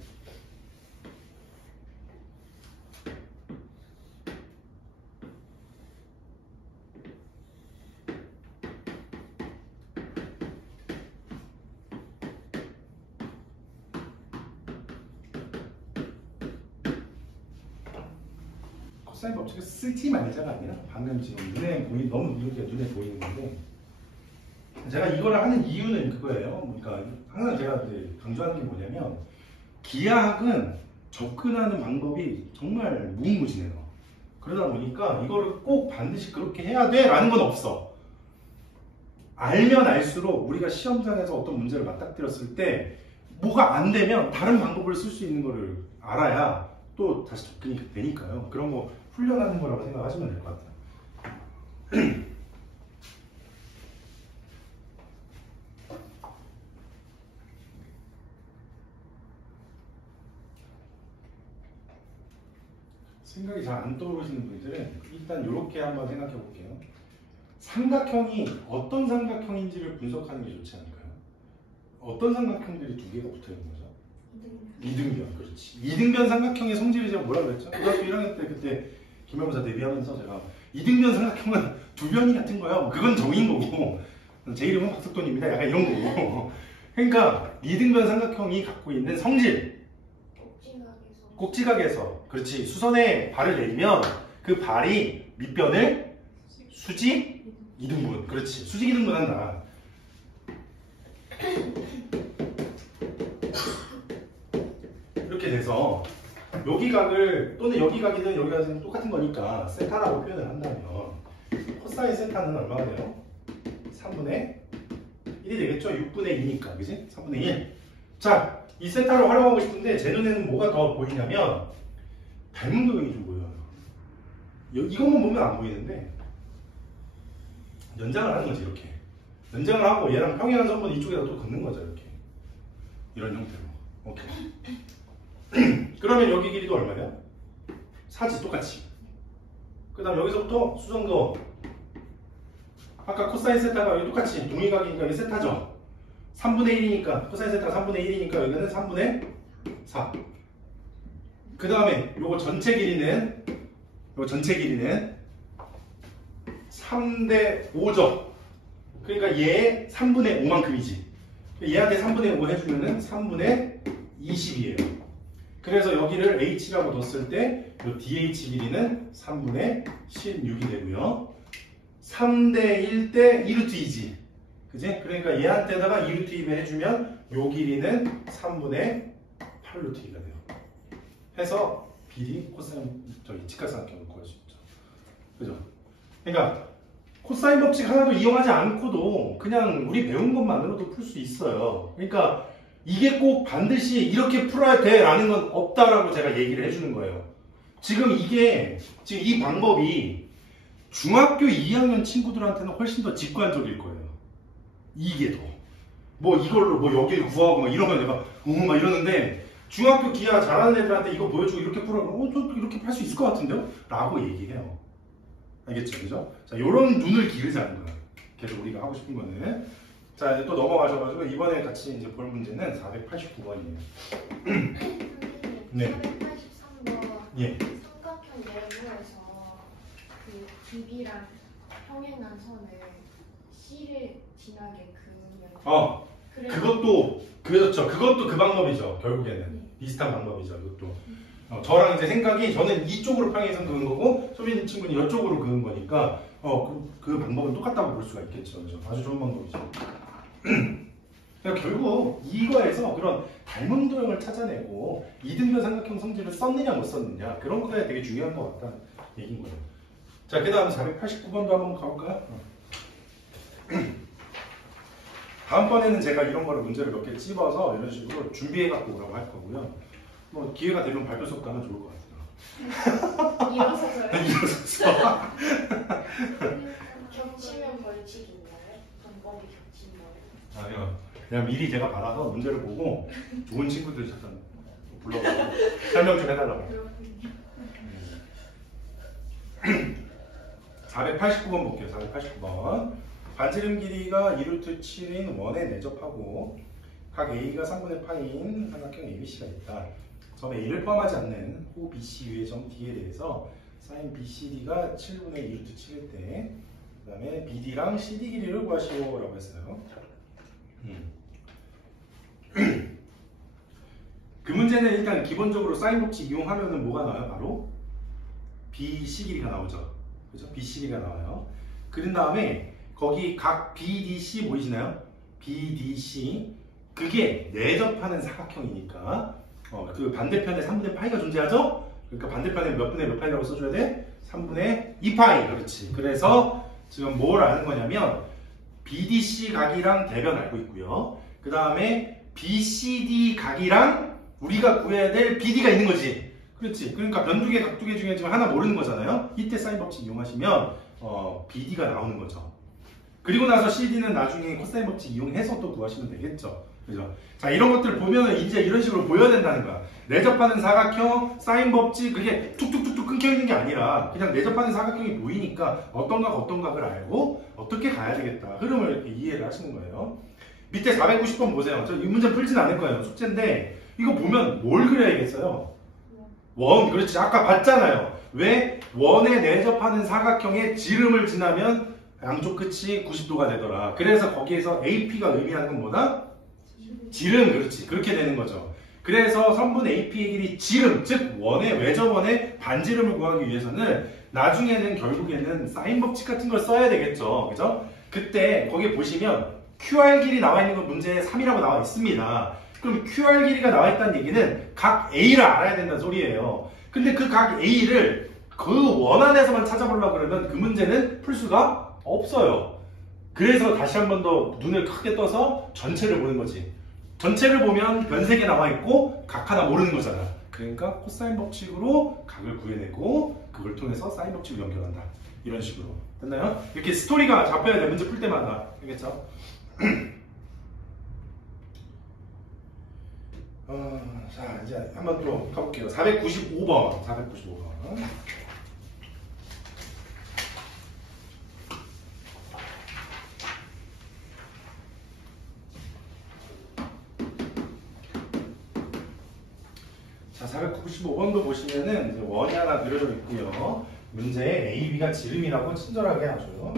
코사인 법칙을 쓰지 말자가 아니라 방금 지금 너무 눈에 보이는 건데 제가 이거를 하는 이유는 그거예요. 그러니까 항상 제가 이제 강조하는 게 뭐냐면 기하학은 접근하는 방법이 정말 무궁무진해요. 그러다 보니까 이거를 꼭 반드시 그렇게 해야 돼 라는 건 없어. 알면 알수록 우리가 시험장에서 어떤 문제를 맞닥뜨렸을 때 뭐가 안 되면 다른 방법을 쓸 수 있는 거를 알아야 또 다시 접근이 되니까요. 그런 거 훈련하는 거라고 생각하시면 될 것 같아요. 생각이 잘 안 떠오르시는 분들은 일단 이렇게 한번 생각해 볼게요. 삼각형이 어떤 삼각형인지를 분석하는 게 좋지 않을까요? 어떤 삼각형들이 2개가 붙어 있는 거죠? 이등변, 그렇지. 이등변 삼각형의 성질을 제가 뭐라고 그랬죠? 고등학교 1학년 때 그때 기말고사 대비하면서 제가 이등변 삼각형은 2변이 같은 거예요. 그건 정인 거고 제 이름은 박석돈입니다. 약간 이런 거고. 그러니까 이등변 삼각형이 갖고 있는 성질. 꼭지각에서 그렇지. 수선에 발을 내리면 그 발이 밑변을 수직 이등분. 그렇지. 수직 이등분 한다. 이렇게 돼서 여기 각을 또는 여기 각이든 여기 각이든 똑같은 거니까 세타라고 표현을 한다면 코사인 세타는 얼마가 돼요? 3분의 1이 되겠죠? 6분의 2니까 그지? 3분의 1. 자, 이 세타를 활용하고 싶은데 제 눈에는 뭐가 더 보이냐면 닮은 도형이 좀 보여요. 이것만 보면 안 보이는데 연장을 하는 거지. 이렇게 연장을 하고 얘랑 평행한 선분 이쪽에다 또 긋는 거죠. 이렇게 이런 형태로. 오케이. 그러면 여기 길이도 얼마예요? 4지 똑같이. 그 다음 여기서부터 수정도 아까 코사인 세타가 여기 똑같이 동일각이니까 여기 세타죠. 3분의 1이니까 코사인 세타가 3분의 1이니까 여기는 3분의 4. 그 다음에 요거 전체 길이는 3대 5죠. 그러니까 얘 3분의 5만큼이지. 얘한테 3분의 5 해주면은 3분의 20이에요. 그래서 여기를 h라고 뒀을 때 이 dh 길이는 3분의 16이 되고요. 3대 1대 2루트 2지. 그지? 그러니까 얘한테다가 2루트 2배 해주면 요 길이는 3분의 8루트 2가 돼요. 해서 비리 코사인 직각삼각형을 구할 수 있죠. 그죠? 그러니까 코사인 법칙 하나도 이용하지 않고도 그냥 우리 배운 것만으로도 풀 수 있어요. 그러니까 이게 꼭 반드시 이렇게 풀어야 돼 라는 건 없다라고 제가 얘기를 해주는 거예요. 지금 이 방법이 중학교 2학년 친구들한테는 훨씬 더 직관적일 거예요. 이게 더. 뭐 이걸로 뭐 여기를 구하고 막 이러면 내가 막 이러는데 중학교 기하 잘하는 애들한테 이거 보여주고 이렇게 풀어보면 저 이렇게 할 수 있을 것 같은데요? 라고 얘기해요. 알겠죠? 그죠? 자, 요런 눈을 기르자는 거예요. 계속 우리가 하고 싶은 거는. 자, 이제 또 넘어가셔가지고 이번에 같이 이제 볼 문제는 489번이에요. 네. 483번 예. 삼각형 네모에서 그 BB랑 평행한 선을 C를 지나게 그으면 그것도 그렇죠. 그것도 그 방법이죠. 결국에는 비슷한 방법이죠. 이것도 저랑 이제 생각이 저는 이쪽으로 평행선 그은 거고 소민 친구는 이쪽으로 그은 거니까 그 방법은 똑같다고 볼 수가 있겠죠. 그죠? 아주 좋은 방법이죠. 그러니까 결국 이거에서 그런 닮은 도형을 찾아내고 이등변 삼각형 성질을 썼느냐 못 썼느냐 그런 거가 되게 중요한 것 같다는 얘기인 거예요. 자, 그 다음 489번도 한번 가볼까요? 다음번에는 제가 이런 거를 문제를 몇 개 찝어서 이런 식으로 준비해 갖고 오라고 할 거고요. 뭐 기회가 되면 발표 수업도 하면 좋을 것 같아요. 일어서서요? 일어서서. 겹치면 벌칙인가요? 방법이 겹친 거예요? 아니요. 그냥 미리 제가 받아서 문제를 보고 좋은 친구들 잠깐 불러가지고 설명 좀 해달라고. 489번 볼게요. 489번. 반지름 길이가 2루트 7인 원에 내접하고 각 A가 3분의 파인 삼각형 ABC가 있다. 점 A를 포함하지 않는 호 BC 위의 점 D에 대해서 sin BCD가 7분의 2루트 7일 때 그 다음에 BD랑 CD 길이를 구하시오 라고 했어요. 그 문제는 일단 기본적으로 사인 법칙 이용하면은 뭐가 나와요? 바로 BC 길이가 나오죠. 그죠? BC 길이가 나와요. 그런 다음에 거기 각 BDC 보이시나요? BDC 그게 내접하는 사각형이니까 그 반대편에 3분의 파이가 존재하죠? 그러니까 반대편에 몇 분의 몇 파이라고 써줘야 돼? 3분의 2파이. 그렇지. 그래서 지금 뭘 아는 거냐면 BDC 각이랑 대변 알고 있고요. 그 다음에 BCD 각이랑 우리가 구해야 될 BD가 있는 거지. 그렇지. 그러니까 변두개, 각두개 중에 지금 하나 모르는 거잖아요. 이때 사인 법칙 이용하시면 BD가 나오는 거죠. 그리고 나서 CD는 나중에 코사인 법칙 이용해서 또 구하시면 되겠죠. 그죠? 자, 이런 것들 보면은 이제 이런 식으로 보여야 된다는 거야. 내접하는 사각형, 사인 법칙, 그게 툭툭툭툭 끊겨 있는 게 아니라 그냥 내접하는 사각형이 보이니까 어떤 각을 알고 어떻게 가야 되겠다. 흐름을 이렇게 이해를 하시는 거예요. 밑에 490번 보세요. 저 이 문제 풀진 않을 거예요. 숙제인데 이거 보면 뭘 그려야겠어요? 원, 그렇지. 아까 봤잖아요. 왜? 원에 내접하는 사각형의 지름을 지나면 양쪽 끝이 90도가 되더라. 그래서 거기에서 AP가 의미하는 건 뭐다? 지름, 그렇지. 그렇게 되는 거죠. 그래서 선분 AP의 길이 지름, 즉 원의 외접원의 반지름을 구하기 위해서는 나중에는 결국에는 사인 법칙 같은 걸 써야 되겠죠. 그죠? 그때 거기 보시면 QR 길이 나와 있는 건 문제 3이라고 나와 있습니다. 그럼 QR 길이가 나와 있다는 얘기는 각 A를 알아야 된다는 소리예요. 근데 그 각 A를 그 원 안에서만 찾아보려고 그러면 그 문제는 풀 수가 없어요. 그래서 다시 한 번 더 눈을 크게 떠서 전체를 보는 거지. 전체를 보면 변 3개 나와 있고 각 하나 모르는 거잖아. 그러니까 코사인 법칙으로 각을 구해내고 그걸 통해서 사인 법칙을 연결한다. 이런 식으로. 됐나요? 이렇게 스토리가 잡혀야 돼. 문제 풀 때마다. 알겠죠? 자, 이제 한번 또 가볼게요. 495번. 495번. 자, 495번도 보시면은 이제 원이 하나 그려져 있고요. 문제에 A, B가 지름이라고 친절하게 하죠.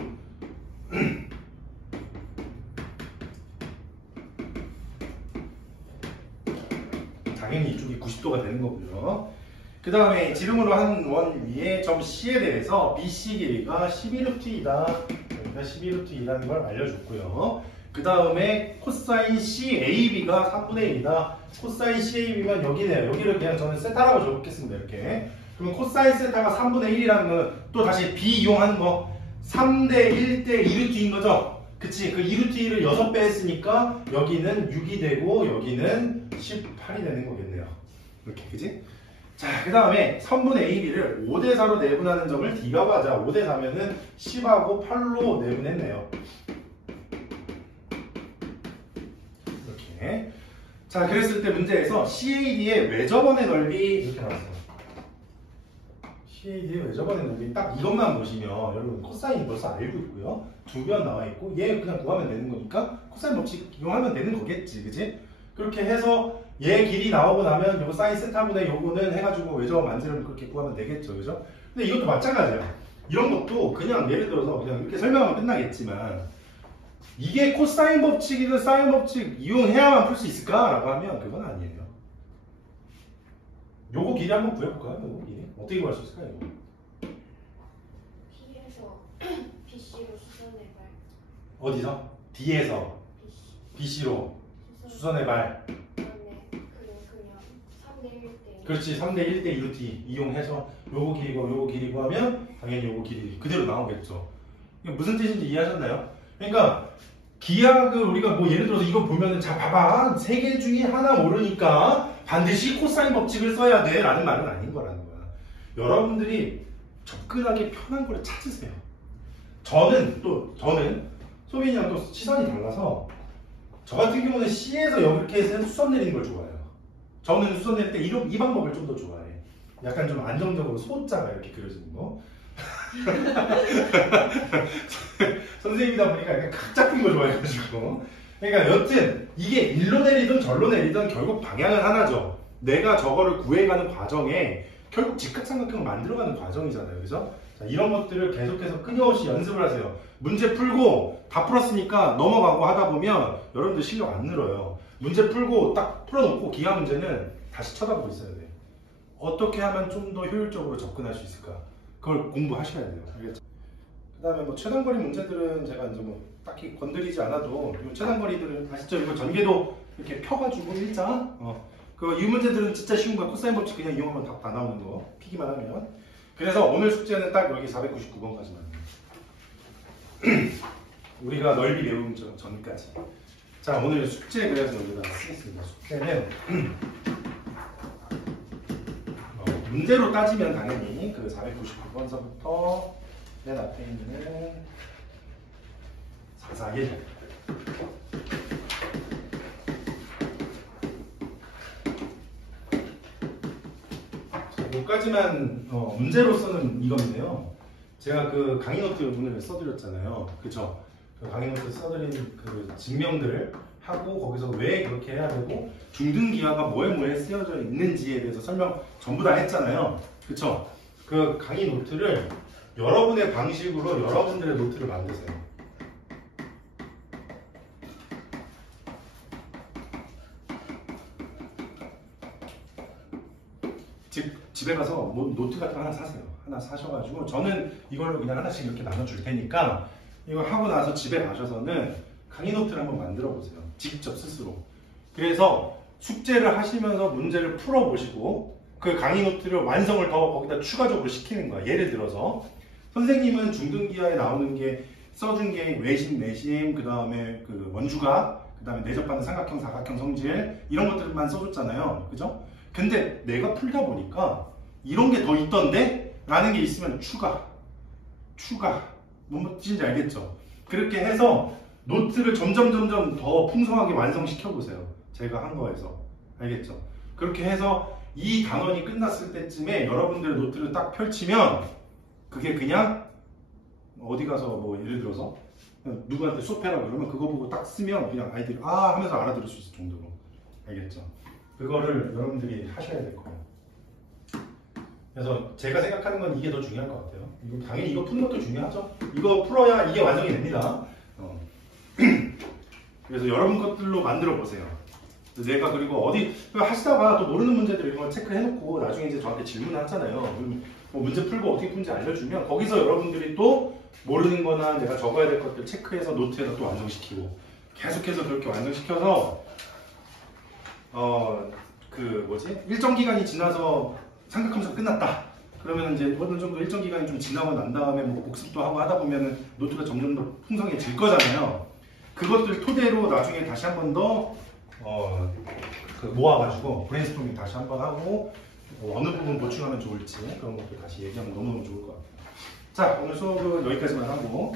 당연히 이쪽이 여기 90도가 되는 거고요. 그 다음에 지름으로 한 원 위에 점 C에 대해서 BC 길이가 11루트이다. 여기가 11루트이라는 걸 알려줬고요. 그 다음에 코사인 CAB가 3분의 1이다. 코사인 CAB면 여기네요. 여기를 그냥 저는 세타라고 적겠습니다. 이렇게. 그러면 코사인 세타가 3분의 1이라는 건 또 다시 B 이용하는 거 3대 1대 2루트인 거죠? 그치? 그 2루트를 6배 했으니까 여기는 6이 되고 여기는 18이 되는 거겠네요. 이렇게, 그치? 자, 그 다음에 3분의 AB를 5대 4로 내분하는 점을 D라고 하자. 5대 4면은 10하고 8로 내분했네요. 이렇게. 자, 그랬을 때 문제에서 CAD의 외접원의 넓이 이렇게 나왔어요. CAD의 외접원의 넓이 딱 이것만 보시면 여러분 코사인 벌써 알고 있고요. 두 변 나와 있고 얘 그냥 구하면 되는 거니까 코사인 법칙 이용하면 되는 거겠지, 그치? 그렇게 해서 얘 길이 나오고 나면 요거 사인 세타분의 요거는 해가지고 외접원 만들면 그렇게 구하면 되겠죠, 그죠? 근데 이것도 마찬가지야. 이런 것도 그냥 예를 들어서 그냥 이렇게 설명하면 끝나겠지만 이게 코사인 법칙이든 사인 법칙 이용해야만 풀 수 있을까? 라고 하면 그건 아니에요. 요거 길이 한번 구해볼까요? 요거 길이 어떻게 구할 수 있을까요? 이거? T에서 BC로 수선해봐요. 어디서? D에서 BC. BC로 수선해발. 그다음에 그냥 3대 1대 그렇지. 3대 1대 2로 D 이용해서 요거 길이고 요거 길이고 하면 당연히 요거 길이 그대로 나오겠죠. 이게 무슨 뜻인지 이해하셨나요? 그러니까 기하학을 우리가 뭐 예를 들어서 이거 보면은 자 봐봐 3개 중에 하나 모르니까 반드시 코사인 법칙을 써야 돼 라는 말은 아닌 거라는 거야. 여러분들이 접근하기 편한 걸 찾으세요. 저는 소빈이랑 또 시선이 달라서 저 같은 경우는 C에서 이렇게 해서 수선 내리는 걸 좋아해요. 저는 수선 내릴 때 이 방법을 좀 더 좋아해. 약간 좀 안정적으로 소자가 이렇게 그려지는 거. 선생님이다 보니까 약간 각 잡힌 거 좋아해가지고. 그러니까 여튼 이게 일로 내리든 절로 내리든 결국 방향은 하나죠. 내가 저거를 구해가는 과정에 결국 직각삼각형을 만들어가는 과정이잖아요. 그죠? 자, 이런 것들을 계속해서 끊임없이 연습을 하세요. 문제 풀고 다 풀었으니까 넘어가고 하다 보면 여러분들 실력 안 늘어요. 문제 풀고 딱 풀어놓고 기하 문제는 다시 쳐다보고 있어야 돼요. 어떻게 하면 좀 더 효율적으로 접근할 수 있을까? 그걸 공부하셔야 돼요. 알겠죠? 그 다음에 뭐 최단거리 문제들은 제가 이제 뭐 딱히 건드리지 않아도 이 최단거리들은 아시죠? 이거 전개도 이렇게 펴가지고 일자 이 문제들은 진짜 쉬운 거야. 코사인 법칙 그냥 이용하면 답 다 나오는 거 피기만 하면. 그래서 오늘 숙제는 딱 여기 499번까지만 우리가 넓이 배우기 전까지. 자, 오늘 숙제 그래서 여기다 쓰겠습니다. 숙제는 문제로 따지면 당연히 그 499번서부터 맨 앞에 있는 441 여기까지만 문제로서는 이건데요. 제가 그 강의 노트 오늘 써드렸잖아요. 그쵸? 그 강의 노트 써드린 그 증명들을 하고 거기서 왜 그렇게 해야 되고 중등기하가 뭐에 쓰여져 있는지에 대해서 설명 전부 다 했잖아요. 그쵸? 그 강의 노트를 여러분의 방식으로 여러분들의 노트를 만드세요. 집에 가서 뭐 노트 같은 거 하나 사세요. 하나 사셔가지고 저는 이걸로 그냥 하나씩 이렇게 나눠줄 테니까 이거 하고 나서 집에 가셔서는 강의 노트를 한번 만들어 보세요. 직접 스스로. 그래서 숙제를 하시면서 문제를 풀어보시고 그 강의 노트를 완성을 더 거기다 추가적으로 시키는 거야. 예를 들어서 선생님은 중등기하에 나오는 게 써준 게 외심, 내심, 그 다음에 그 원주각, 그 다음에 내접받는 삼각형, 사각형 성질 이런 것들만 써줬잖아요. 그죠? 근데 내가 풀다 보니까 이런 게 더 있던데? 라는 게 있으면 추가. 뭔 뜻인지 알겠죠? 그렇게 해서 노트를 점점 더 풍성하게 완성시켜 보세요. 제가 한 거에서. 알겠죠? 그렇게 해서 이 단원이 끝났을 때쯤에 여러분들의 노트를 딱 펼치면 그게 그냥 어디 가서 뭐 예를 들어서 누구한테 수업해라 그러면 그거 보고 딱 쓰면 그냥 아이들이 아 하면서 알아들을 수 있을 정도로. 알겠죠? 그거를 여러분들이 하셔야 될 거예요. 그래서 제가 생각하는 건 이게 더 중요할 것 같아요. 이거 당연히 이거 푸는 것도 중요하죠. 이거 풀어야 이게 완성이 됩니다. 그래서 여러분 것들로 만들어 보세요. 내가 그리고 어디 하시다가 또 모르는 문제들 이런 걸 체크해놓고 나중에 이제 저한테 질문을 하잖아요. 그럼 뭐 문제 풀고 어떻게 푸는지 알려주면 거기서 여러분들이 또 모르는 거나 내가 적어야 될 것들 체크해서 노트에서 또 완성시키고 계속해서 그렇게 완성시켜서 일정 기간이 지나서 삼각함수가 끝났다. 그러면 이제 어느 정도 일정 기간이 좀 지나고 난 다음에 뭐 복습도 하고 하다 보면은 노트가 점점 더 풍성해질 거잖아요. 그것들 토대로 나중에 다시 한 번 더 모아가지고 브레인스토밍 다시 한 번 하고 어느 부분 보충하면 좋을지 그런 것들 다시 얘기하면 너무너무 좋을 것 같아요. 자, 오늘 수업은 여기까지만 하고